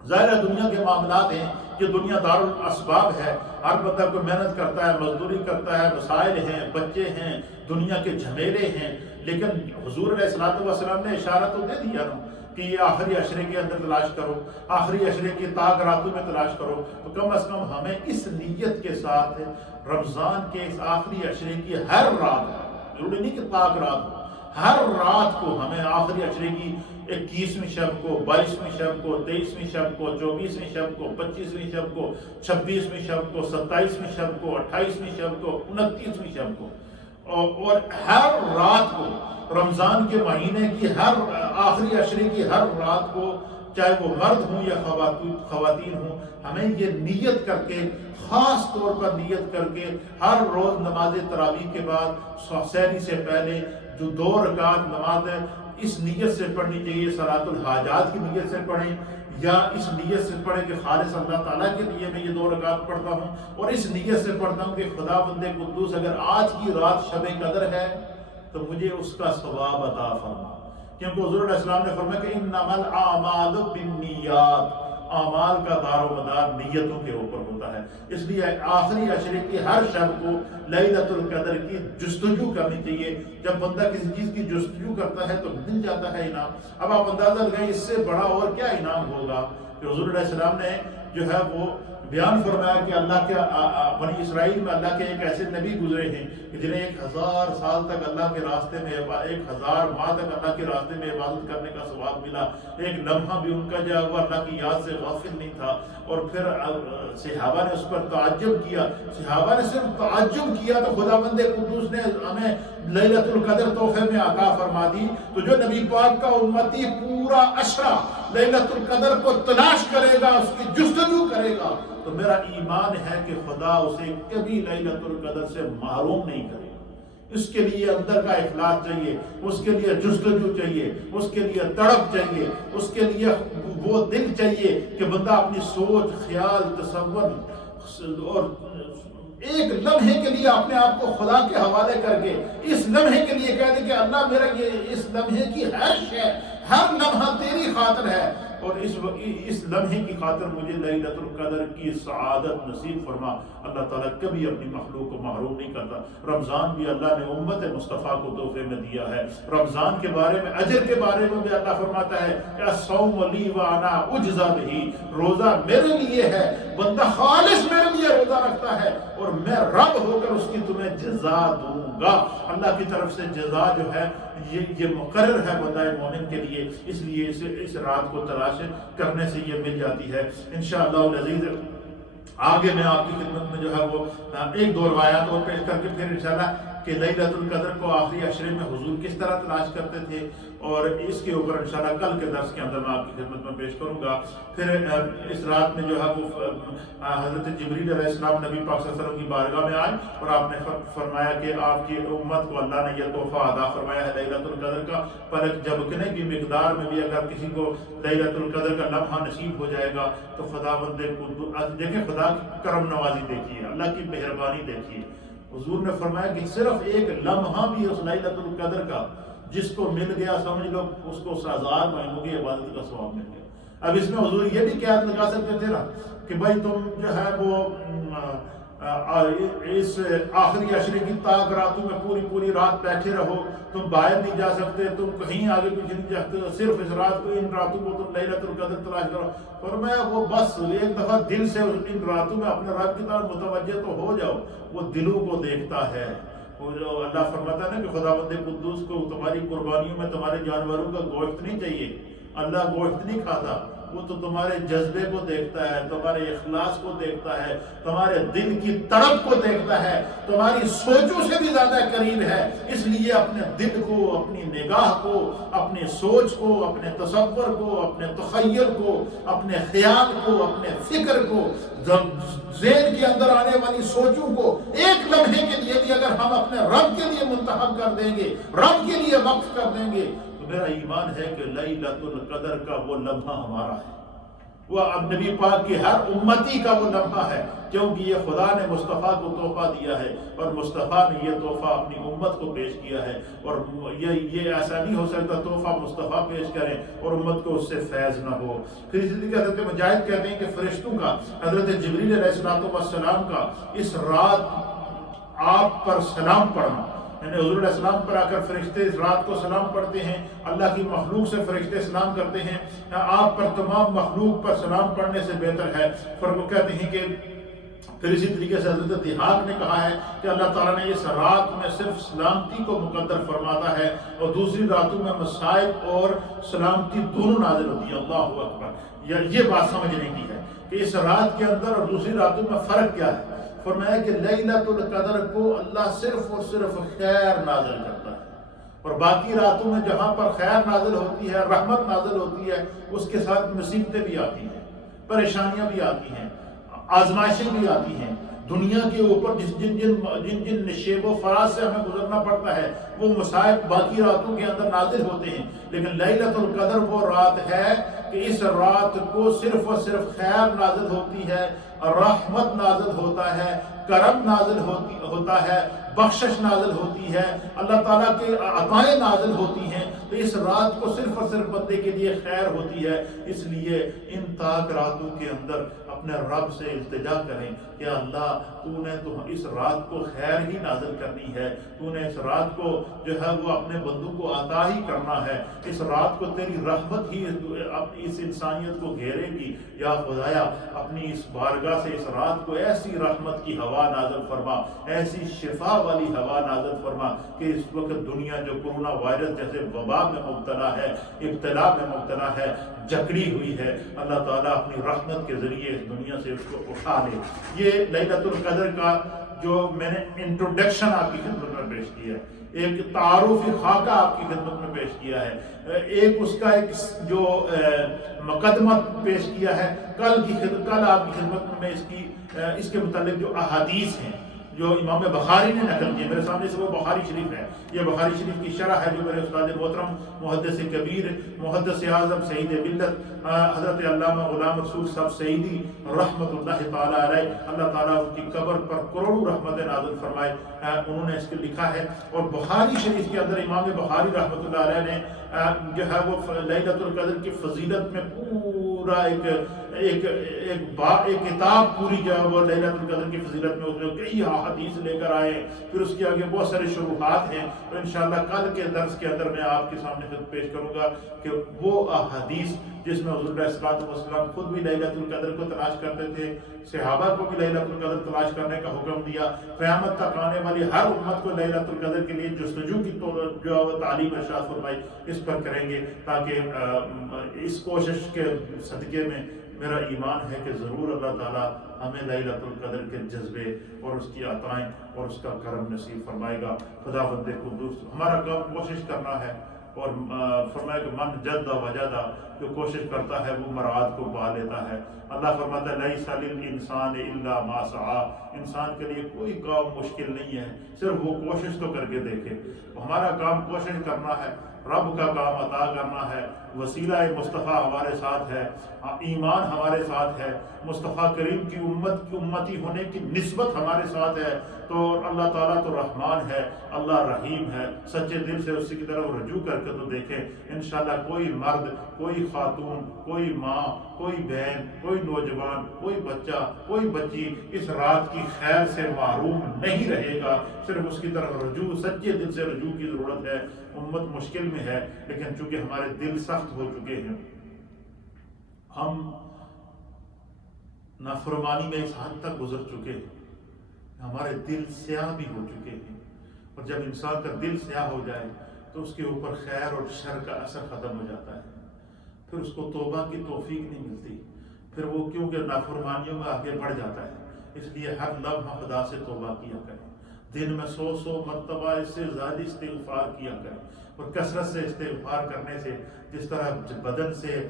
ظاہر ہے دنیا کے معاملات ہیں، یہ دنیا دار الاسباب ہے، ہر بندہ کوئی محنت کرتا ہے، مزدوری کرتا ہے، مسائل ہیں، بچے ہیں، دنیا کے جھمیلے ہیں، لیکن حضور علیہ السلام نے اشارہ تو دے دیا نا کہ یہ آخری عشرے کے اندر تلاش کرو، آخری عشرے کی تاک راتوں میں تلاش کرو۔ تو کم از کم ہمیں اس نیت کے ساتھ رمضان کے اس آخری عشرے کی ہر رات، ضروری نہیں کہ تاک رات ہو، ہر رات کو ہمیں آخری عشرے کی 21ویں شب کو، 22ویں شب کو، 23ویں شب کو، 24ویں شب کو، 25ویں شب کو، 26ویں شب کو، 27ویں شب کو، 28ویں شب کو، 29ویں شب کو، اور ہر رات کو رمضان کے مہینے کی ہر آخری عشرے کی ہر رات کو، چاہے وہ مرد ہوں یا خواتین ہوں، ہمیں یہ نیت کر کے، خاص طور پر نیت کر کے ہر روز نماز تراویح کے بعد سحری سے پہلے جو 2 رکعت نماز ہے اس نیت سے پڑھنی چاہیے، صلاۃ الحاجات کی نیت سے پڑھیں، یا اس نیت سے پڑھیں کہ خالص اللہ تعالیٰ کے لیے میں یہ 2 رکعت پڑھتا ہوں، اور اس نیت سے پڑھتا ہوں کہ خداوند قدوس اگر آج کی رات شب قدر ہے تو مجھے اس کا ثواب عطا فرما، کیونکہ حضور علیہ السلام نے فرمایا کہ انما الاعمال بالنیات، اعمال کا دار و مدار نیتوں کے اوپر ہوتا ہے۔ اس لیے آخری عشرے کی ہر شب کو لیلۃ القدر کی جستجو کرنی چاہیے۔ جب بندہ کسی چیز کی جستجو کرتا ہے تو مل جاتا ہے انعام۔ اب آپ اندازہ لگائیں اس سے بڑا اور کیا انعام ہوگا کہ کہ حضور علیہ السلام نے جو ہے وہ بیان فرمایا کہ اللہ کے بنی اسرائیل میں اللہ کے ایک ایسے نبی گزرے ہیں کہ جنہیں 1000 سال تک اللہ کے راستے میں 1000 ماہ تک اللہ کے راستے میں عبادت کرنے کا ثواب ملا، ایک لمحہ بھی ان کا جو ہے وہ اللہ کی یاد سے غافل نہیں تھا۔ اور پھر صحابہ نے اس پر تعجب کیا، صحابہ نے صرف تعجب کیا تو خداوند قدوس نے ہمیں لیلۃ القدر تحفے میں عطا فرما دی۔ تو جو نبی پاک کا امتی پورا عشرہ لیلۃ القدر کو تلاش کرے گا، اس کی جستجو کرے گا، تو میرا ایمان ہے کہ خدا اسے کبھی لیلۃ القدر سے محروم نہیں کرے گا۔ اس کے لیے اندر کا اخلاص چاہیے، اس کے لیے جستجو چاہیے، اس کے لیے تڑپ چاہیے، اس کے لیے وہ دل چاہیے کہ بندہ اپنی سوچ، خیال، تصور اور ایک لمحے کے لیے اپنے آپ کو خدا کے حوالے کر کے اس لمحے کے لیے کہہ دے کہ اللہ میرا یہ اس لمحے کی ہر شے، ہر لمحہ تیری خاطر ہے، اور اس لمحے کی خاطر مجھے لیلۃ القدر کی سعادت نصیب فرما۔ اللہ تعالیٰ کبھی اپنی مخلوق کو محروم نہیں کرتا۔ رمضان بھی اللہ نے امت مصطفیٰ کو تحفے میں دیا ہے۔ رمضان کے بارے میں، اجر کے بارے میں بھی اللہ فرماتا ہے کہ الصوم لی وانا اجزی بہ، روزہ میرے لیے ہے، بندہ خالص میرے لیے روزہ رکھتا ہے اور میں رب ہو کر اس کی تمہیں جزا دوں گا۔ اللہ کی طرف سے جزا جو ہے یہ مقرر ہے بندہ مومن کے لیے، اس لیے اس رات کو تلاش کرنے سے یہ مل جاتی ہے انشاءاللہ العزیز۔ آگے میں آپ کی خدمت میں جو ہے وہ ایک دو روایات اور پیش کر کے پھر انشاءاللہ کہ لیلۃ القدر کو آخری عشرے میں حضور کس طرح تلاش کرتے تھے، اور اس کے اوپر انشاءاللہ کل کے درس کے اندر میں آپ کی خدمت میں پیش کروں گا۔ پھر اس رات میں جو ہے وہ حضرت جبریل علیہ السلام نبی پاک صلی اللہ علیہ وسلم کی بارگاہ میں آئے اور آپ نے فرمایا کہ آپ کی امت کو اللہ نے یہ تحفہ عطا فرمایا ہے لیلۃ القدر کا، پلک جھپکنے کی مقدار میں بھی اگر کسی کو لیلۃ القدر کا لمحہ نصیب ہو جائے گا تو خداوند قدوس، دیکھیں خدا کی کرم نوازی دیکھیے، اللہ کی مہربانی دیکھیے۔ حضور نے فرمایا کہ صرف ایک لمحہ بھی اس لیلۃ القدر کا جس کو مل گیا سمجھ لو اس کو 1000 مہینوں کی عبادت کا ثواب مل گیا۔ اب اس میں حضور یہ بھی قید لگا سکتے تھے نا کہ بھائی تم جو ہے وہ اس آخری عشرے کی تاک راتوں میں پوری رات بیٹھے رہو، تم باہر نہیں جا سکتے، تم کہیں آگے پیچھے نہیں جا سکتے، صرف اس رات کو، ان راتوں کو تم لیلۃ القدر تلاش کرو۔ فرمایا وہ بس ایک دفعہ دل سے ان راتوں میں اپنے رب کی طرف متوجہ تو ہو جاؤ، وہ دلوں کو دیکھتا ہے۔ اللہ فرماتا ہے نا کہ خداوند قدوس کو تمہاری قربانیوں میں تمہارے جانوروں کا گوشت نہیں چاہیے، اللہ گوشت نہیں کھاتا، وہ تو تمہارے جذبے کو دیکھتا ہے، تمہارے اخلاص کو دیکھتا ہے، تمہارے دل کی تڑپ کو دیکھتا ہے، تمہاری سوچوں سے بھی زیادہ قریب ہے۔ اس لیے اپنے دل کو، اپنی نگاہ کو، اپنی سوچ کو، اپنے تصور کو، اپنے تخیل کو، اپنے خیال کو، اپنے فکر کو، ذہن کے اندر آنے والی سوچوں کو ایک لمحے کے لیے بھی اگر ہم اپنے رب کے لیے منتخب کر دیں گے، رب کے لیے وقف کر دیں گے، تو میرا ایمان ہے کہ لیلۃ القدر کا وہ لمحہ ہمارا ہے، وہ اب نبی پاک کی ہر امتی کا وہ لمحہ ہے، کیونکہ یہ خدا نے مصطفیٰ کو تحفہ دیا ہے اور مصطفیٰ نے یہ تحفہ اپنی امت کو پیش کیا ہے، اور یہ ایسا نہیں ہو سکتا تحفہ مصطفیٰ پیش کریں اور امت کو اس سے فیض نہ ہو۔ پھر اس لیے حضرت مجاہد کہتے ہیں کہ فرشتوں کا، حضرت جبریل علیہ السلام کا اس رات آپ پر سلام پڑھنا، یعنی حضور علیہ السلام پر آ کر فرشتے اس رات کو سلام پڑھتے ہیں، اللہ کی مخلوق سے فرشتے سلام کرتے ہیں، آپ پر تمام مخلوق پر سلام پڑھنے سے بہتر ہے۔ پھر وہ کہتے ہیں کہ پھر اسی طریقے سے حضرت دھیاک نے کہا ہے کہ اللہ تعالیٰ نے اس رات میں صرف سلامتی کو مقدر فرماتا ہے اور دوسری راتوں میں مصائب اور سلامتی دونوں نازل ہوتی ہیں۔ اللہ اکبر، یہ بات سمجھنے کی ہے کہ اس رات کے اندر اور دوسری راتوں میں فرق کیا ہے۔ فرمایا کہ لیلۃ القدر کو اللہ صرف اور صرف خیر نازل کرتا ہے، اور باقی راتوں میں جہاں پر خیر نازل ہوتی ہے، رحمت نازل ہوتی ہے، اس کے ساتھ مصیبتیں بھی آتی ہیں، پریشانیاں بھی آتی ہیں، آزمائشیں بھی آتی ہیں۔ دنیا کے اوپر جن نشیب و فراز سے ہمیں گزرنا پڑتا ہے وہ مصائب باقی راتوں کے اندر نازل ہوتے ہیں، لیکن لیلۃ القدر وہ رات ہے کہ اس رات کو صرف اور صرف خیر نازل ہوتی ہے، رحمت نازل ہوتا ہے، کرم نازل ہوتا ہے، بخشش نازل ہوتی ہے، اللہ تعالیٰ کے عطائیں نازل ہوتی ہیں، تو اس رات کو صرف اور صرف بندے کے لیے خیر ہوتی ہے۔ اس لیے ان تاک راتوں کے اندر اپنے رب سے التجا کریں کہ اللہ تو نے تو اس رات کو خیر ہی نازل کرنی ہے، تو نے اس رات کو جو ہے وہ اپنے بندوں کو عطا ہی کرنا ہے، اس رات کو تیری رحمت ہی اس انسانیت کو گھیرے گی۔ یا خدایا اپنی اس بارگاہ سے اس رات کو ایسی رحمت کی ہوا نازل فرما، ایسی شفا والی ہوا نازل فرما کہ اس وقت دنیا جو کورونا وائرس جیسے وبا میں مبتلا ہے، ابتلا میں مبتلا ہے، جکڑی ہوئی ہے، اللہ تعالیٰ اپنی رحمت کے ذریعے اس دنیا سے اس کو اٹھا لے۔ یہ لیلۃ القدر کا جو میں نے انٹروڈکشن آپ کی خدمت میں پیش کیا ہے، ایک تعارفی خاکہ آپ کی خدمت میں پیش کیا ہے، ایک اس کا ایک جو مقدمہ پیش کیا ہے، کل آپ کی خدمت میں اس کے متعلق جو احادیث ہیں جو امام بخاری نے نقل کی، میرے سامنے سے وہ بخاری شریف ہے، یہ بخاری شریف کی شرح ہے جو میرے استاد محترم محدث کبیر محدث اعظم سعید ملت حضرت علامہ غلام رسول صاحب سعیدی رحمۃ اللہ تعالیٰ علیہ، اللہ تعالیٰ ان کی قبر پر کروڑوں رحمت نازل فرمائے، انہوں نے اس کو لکھا ہے۔ اور بخاری شریف کے اندر امام بخاری رحمۃ اللہ علیہ نے جو ہے وہ لیلۃ القدر کی فضیلت میں پورا ایک کتاب پوری جو ہے وہ لیلۃ القدر کی فضیلت میں اس میں کئی احادیث لے کر آئے، پھر اس کے آگے بہت سارے شروحات ہیں، تو انشاءاللہ کل کے درس کے اندر میں آپ کے سامنے خود پیش کروں گا کہ وہ احادیث جس میں حضور علیہ السلام خود بھی لیلۃ القدر کو تلاش کرتے تھے، صحابہ کو بھی لیلۃ القدر تلاش کرنے کا حکم دیا، قیامت تک آنے والی ہر امت کو لیلۃ القدر کے لیے جستجو کی جو ہے تعلیم ارشاد فرمائی، اس پر کریں گے تاکہ اس کوشش کے صدقے میں میرا ایمان ہے کہ ضرور اللہ تعالیٰ ہمیں لیلۃ القدر کے جذبے اور اس کی عطائیں اور اس کا کرم نصیب فرمائے گا۔ خداوند قدوس ہمارا کام کوشش کرنا ہے، اور فرمایا کہ من جد وجدہ، جو کوشش کرتا ہے وہ مراد کو پا لیتا ہے۔ اللہ فرماتا ہے لیس للانسان الا ما سعی، انسان کے لیے کوئی کام مشکل نہیں ہے، صرف وہ کوشش تو کر کے دیکھے۔ ہمارا کام کوشش کرنا ہے، رب کا کام عطا کرنا ہے، وسیلہ مصطفیٰ ہمارے ساتھ ہے، ایمان ہمارے ساتھ ہے، مصطفیٰ کریم کی امتی ہونے کی نسبت ہمارے ساتھ ہے، تو اللہ تعالیٰ تو رحمان ہے، اللہ رحیم ہے، سچے دل سے اسی کی طرف رجوع کر کے تو دیکھیں، انشاءاللہ کوئی مرد، کوئی خاتون، کوئی ماں، کوئی بہن، کوئی نوجوان، کوئی بچہ، کوئی بچی اس رات کی خیر سے محروم نہیں رہے گا، صرف اس کی طرف رجوع، سچے دل سے رجوع کی ضرورت ہے۔ امت مشکل میں ہے، لیکن چونکہ ہمارے دل سخت ہو چکے ہیں، ہم نافرمانی میں اس حد تک گزر چکے ہیں، ہمارے دل سیاہ بھی ہو چکے ہیں، اور جب انسان کا دل سیاہ ہو جائے تو اس کے اوپر خیر اور شر کا اثر ختم ہو جاتا ہے، پھر اس کو توبہ کی توفیق نہیں ملتی، پھر وہ کیونکہ نافرمانیوں میں آگے بڑھ جاتا ہے۔ اس لیے ہر لمحہ خدا سے توبہ کیا کریں، دن میں 100 مرتبہ اس سے زیادہ استغفار کیا کریں، اور کثرت سے استغفار کرنے سے جس طرح بدن سے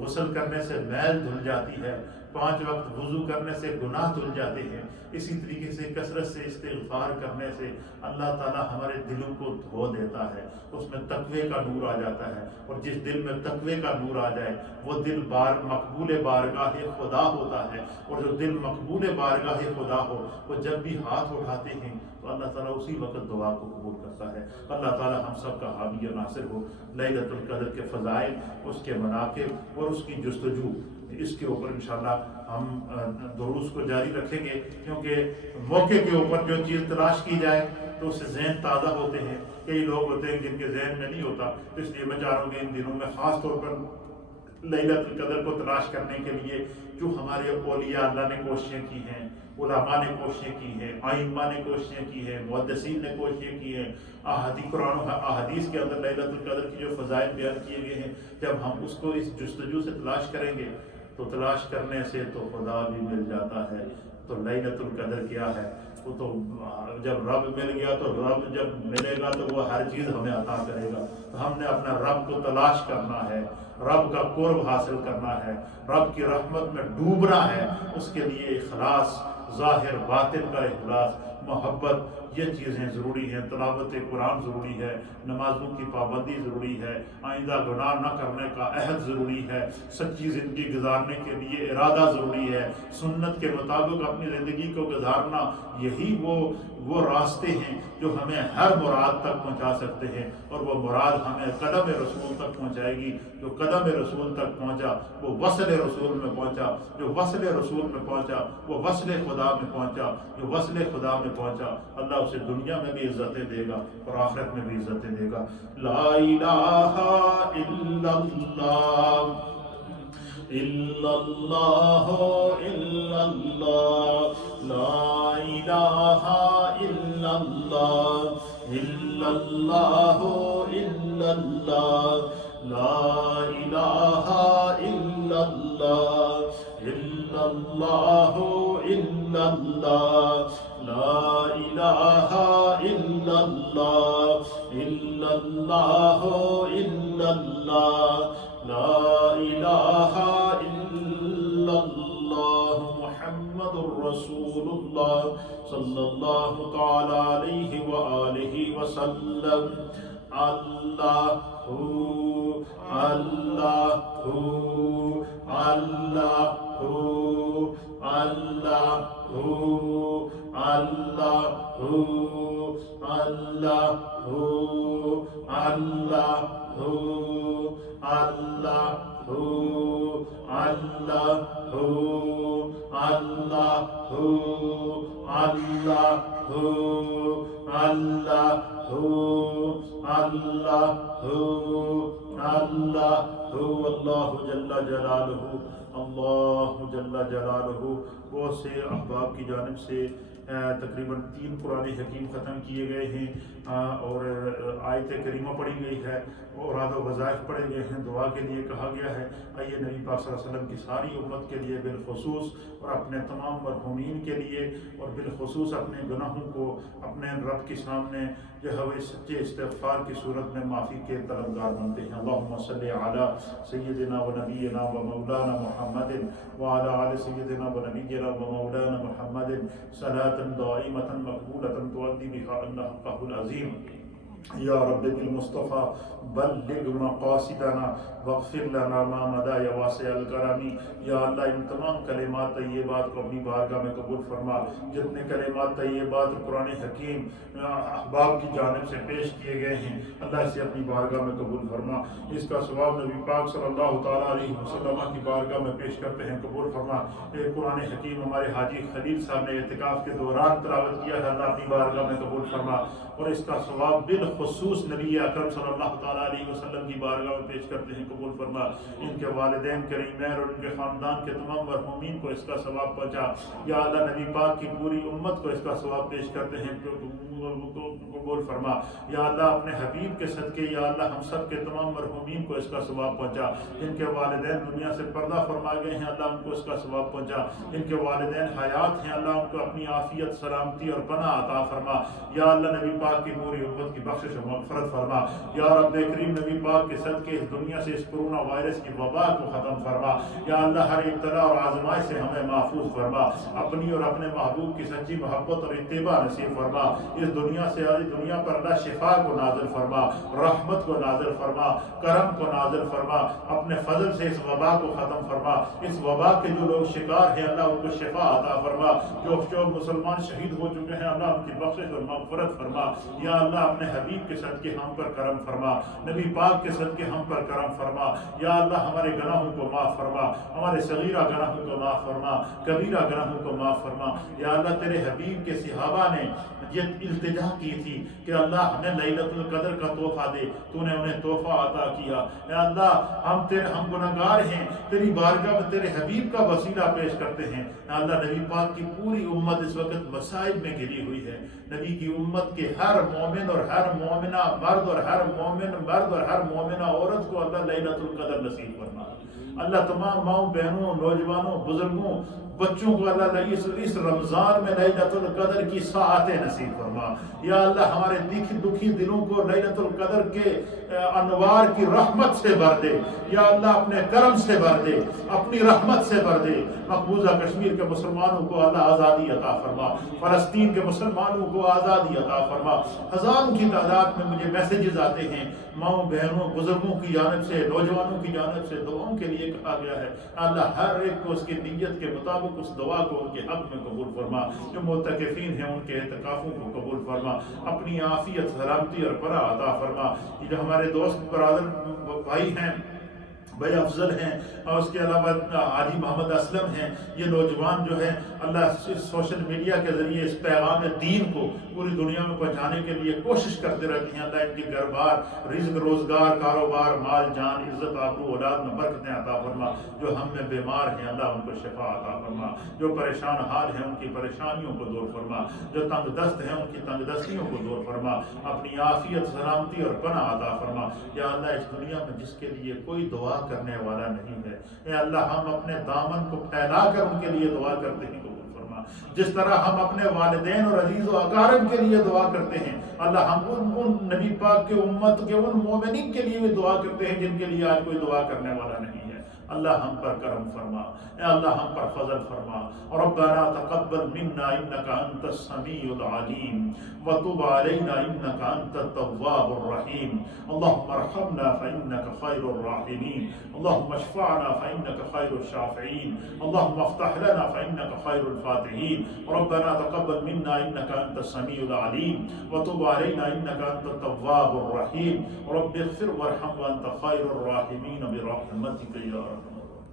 غسل کرنے سے میل دھل جاتی ہے، 5 وقت وضو کرنے سے گناہ دھل جاتے ہیں، اسی طریقے سے کثرت سے استغفار کرنے سے اللہ تعالیٰ ہمارے دلوں کو دھو دیتا ہے، اس میں تقوی کا نور آ جاتا ہے، اور جس دل میں تقوی کا نور آ جائے وہ دل مقبول بارگاہ خدا ہوتا ہے، اور جو دل مقبول بارگاہ خدا ہو وہ جب بھی ہاتھ اٹھاتے ہیں تو اللہ تعالیٰ اسی وقت دعا کو قبول کرتا ہے۔ اللہ تعالیٰ ہم سب کا حامی و ناصر ہو۔ لیلۃ القدر کے فضائل، اس کے مناقب اور اس کی جستجو، اس کے اوپر انشاءاللہ ہم دروس کو جاری رکھیں گے، کیونکہ موقع کے اوپر جو چیز تلاش کی جائے تو اس سے ذہن تازہ ہوتے ہیں۔ کئی لوگ ہوتے ہیں جن کے ذہن میں نہیں ہوتا، اس لیے میں چاہ رہا ہوں کہ ان دنوں میں خاص طور پر لیلۃ القدر کو تلاش کرنے کے لیے جو ہمارے اولیاء اللہ نے کوششیں کی ہیں، علماء نے کوششیں کی ہیں، ائمہ نے کوششیں کی ہیں، محدثین نے کوششیں کی ہیں، قرآن و احادیث کے اندر لیلۃ القدر کی جو فضائل بیان کیے گئے ہیں، جب ہم اس کو اس جستجو سے تلاش کریں گے تو تلاش کرنے سے تو خدا بھی مل جاتا ہے۔ تو لیلۃ القدر کیا ہے؟ وہ تو جب رب مل گیا تو رب جب ملے گا تو وہ ہر چیز ہمیں عطا کرے گا، تو ہم نے اپنا رب کو تلاش کرنا ہے، رب کا قرب حاصل کرنا ہے، رب کی رحمت میں ڈوبنا ہے، اس کے لیے اخلاص، ظاہر باطن کا اخلاص، محبت، یہ چیزیں ضروری ہیں۔ تلاوت قرآن ضروری ہے، نمازوں کی پابندی ضروری ہے، آئندہ گناہ نہ کرنے کا عہد ضروری ہے، سچی زندگی گزارنے کے لیے ارادہ ضروری ہے، سنت کے مطابق اپنی زندگی کو گزارنا، یہی وہ راستے ہیں جو ہمیں ہر مراد تک پہنچا سکتے ہیں، اور وہ مراد ہمیں قدم رسول تک پہنچائے گی۔ جو قدم رسول تک پہنچا وہ وصل رسول میں پہنچا، جو وصل رسول میں پہنچا وہ وصل خدا میں پہنچا، جو وصل خدا میں پہنچا اللہ اسے دنیا میں بھی عزتیں دے گا اور آخرت میں بھی عزتیں دے گا۔ لا الہ الا اللہ الا اللہ الا اللہ، لا الہ الا اللہ الا اللہ الا اللہ، لا الہ الا اللہ الا اللہ الا اللہ، لا الہ الا اللہ الا اللہ الا اللہ، لا الہ الا اللہ محمد رسول اللہ صلی اللہ تعالی علیہ وآلہ وسلم۔ اللہ اللہ اللہ اللہ اللہ اللہ جل جلالہ، اللہ جل جلالہ۔ بہت سے احباب کی جانب سے تقریباً 3 قرآن حکیم ختم کیے گئے ہیں اور آیت کریمہ پڑھی گئی ہے اور اوراد و وظائف پڑھے گئے ہیں، دعا کے لیے کہا گیا ہے۔ آئیے نبی پاک صلی اللہ علیہ وسلم کی ساری امت کے لیے بالخصوص اور اپنے تمام مرحومین کے لیے اور بالخصوص اپنے گناہوں کو اپنے رب کے سامنے جو ہے وہ سچے استغفار کی صورت میں معافی کے طلبگار بنتے ہیں۔ اللہم صلی علی سیدنا و نبینا و مولانا محمد وعلی آل سیدنا و نبینا و مولانا محمد صلاۃ دائمۃ مقبولۃ تؤدی بها عنا حقہ العظیم۔ یا رب بالمصطفیٰ بلغ مقاصدنا واغفر لنا ما مدى یا واسع الکرمی۔ یا اللہ ان تمام کلمات طیبات کو اپنی بارگاہ میں قبول فرما۔ جتنے کلمات طیبات قرآن حکیم احباب کی جانب سے پیش کیے گئے ہیں اللہ اسے اپنی بارگاہ میں قبول فرما۔ اس کا ثواب نبی پاک صلی اللہ تعالیٰ علیہ وسلم کی بارگاہ میں پیش کرتے ہیں، قبول فرما۔ ایک قرآن حکیم ہمارے حاجی خلیل صاحب نے اعتکاف کے دوران تلاوت کیا ہے، اللہ اپنی بارگاہ میں قبول فرما، اور اس کا ثواب بالخصوص نبی اکرم صلی اللہ تعالیٰ علیہ وسلم کی بارگاہ میں پیش کرتے ہیں، قبول فرما۔ ان کے والدین کریمین اور ان کے خاندان کے تمام مرحومین کو اس کا ثواب پہنچا۔ یا اللہ نبی پاک کی پوری امت کو اس کا ثواب پیش کرتے ہیں، قبول فرما۔ یا اللہ اپنے حبیب کے صدقے یا اللہ ہم سب کے تمام مرحومین کو اس کا ثواب پہنچا۔ جن کے والدین دنیا سے پردہ فرما گئے ہیں اللہ ان کو اس کا ثواب پہنچا۔ جن کے والدین حیات ہیں اللہ ان کو اپنی عافیت، سلامتی اور پناہ عطا فرما۔ یا اللہ نبی پاک کی پوری امت کی بخشش و مغفرت فرما۔ یا رب کریم نبی پاک کے صدقے اس دنیا سے اس کرونا وائرس کی وبا کو ختم فرما۔ یا اللہ ہر ابتلا اور آزمائش سے ہمیں محفوظ فرما، اپنی اور اپنے محبوب کی سچی محبت اور اتباع نصیب فرما۔ اس دنیا سے آج دنیا پر اللہ شفا کو نازل فرما، رحمت کو نازل فرما، کرم کو نازل فرما، اپنے فضل سے اس وبا کو ختم فرما۔ اس وبا کے جو لوگ شکار ہیں اللہ ان کو شفا عطا فرما۔ جو مسلمان شہید ہو چکے ہیں اللہ ان کی بخشش اور مغفرت فرما۔ یا اللہ اپنے حبیب کے صدقے ہم پر کرم فرما، نبی پاک کے صدقے ہم پر کرم فرما۔ یا اللہ ہمارے گناہوں کو معاف فرما، ہمارے صغیرہ گناہوں کو معاف فرما، کبیرہ گناہوں کو معاف فرما۔ یا اللہ تیرے حبیب کے صحابہ نے یہ التجا کی تھی کہ اللہ ہمیں لیلۃ القدر کا تحفہ دے، تو نے انہیں تحفہ عطا کیا۔ یا اللہ ہم گناہگار ہیں، تیری بارگاہ میں تیرے حبیب کا وسیلہ پیش کرتے ہیں۔ یا اللہ نبی پاک کی پوری امت اس وقت مصائب میں گھری ہوئی ہے۔ نبی کی امت کے ہر مومن اور ہر مومنہ مرد اور ہر مومن مرد اور ہر مومنہ عورت کو اللہ لیلۃ القدر نصیب فرما۔ اللہ تمام ماؤں بہنوں، نوجوانوں، بزرگوں، بچوں کو اللہ اس رمضان میں لیلۃ القدر کی ساعتیں نصیب فرما۔ فرما۔ یا اللہ ہمارے دکھی دلوں کو لیلۃ القدر کے انوار کی رحمت سے بھر دے، یا اللہ اپنے کرم سے بھر دے، اپنی رحمت سے بھر دے۔ مقبوضہ کشمیر کے مسلمانوں کو اللہ آزادی عطا فرما، فلسطین کے مسلمانوں کو آزادی عطا فرما۔ ہزاروں کی تعداد میں مجھے میسیجز آتے ہیں ماؤں بہنوں بزرگوں کی جانب سے، نوجوانوں کی جانب سے دعاؤں کے لیے کہا گیا ہے۔ اللہ ہر ایک کو اس کی نیت کے مطابق اس دعا کو ان کے حق میں قبول فرما، جو معتکفین ہیں ان کے اعتکافوں کو قبول فرما، اپنی عافیت سلامتی اور پناہ عطا فرما۔ یہ جو ہمارے دوست برادر بھائی ہیں، بھائی افضل ہیں، اور اس کے علاوہ حاجی محمد اسلم ہیں، یہ نوجوان جو ہیں اللہ سوشل میڈیا کے ذریعے اس پیغام دین کو پوری دنیا میں پہنچانے کے لیے کوشش کرتے رہتے ہیں۔ اللہ ان کے گھر بار، رزق، روزگار، کاروبار، مال جان، عزت آبرو، اولاد میں برکتیں عطا فرما۔ جو ہم میں بیمار ہیں اللہ ان کو شفا عطا فرما، جو پریشان حال ہیں ان کی پریشانیوں کو دور فرما، جو تنگ دست ہیں ان کی تنگ دستیوں کو دور فرما، اپنی عافیت سلامتی اور پناہ عطا فرما۔ یا اللہ اس دنیا میں جس کے لیے کوئی دعا کرنے والا نہیں ہے، اے اللہ ہم اپنے دامن کو پھیلا کر ان کے لیے دعا کرتے ہیں، قبول فرما۔ جس طرح ہم اپنے والدین اور عزیز و اقارب کے لیے دعا کرتے ہیں، اللہ ہم ان نبی پاک کے امت کے ان مومنین کے لیے بھی دعا کرتے ہیں جن کے لیے آج کوئی دعا کرنے والا نہیں ہے۔ اللہ ہم پر کرم فرما، اے اللہ ہم پر فضل فرما۔ ربنا تقبل منا انك انت السميع العليم وتب علينا انك انت التواب الرحيم۔ اللهم ارحمنا فانك خير الراحمين، اللهم اشفعنا فانك خير الشافعين، اللهم افتح لنا فانك خير الفاتحين۔ ربنا تقبل منا انك انت السميع العليم وتب علينا انك انت التواب الرحيم۔ رب اغفر وارحم وانت خير الراحمين برحمتك يا رب۔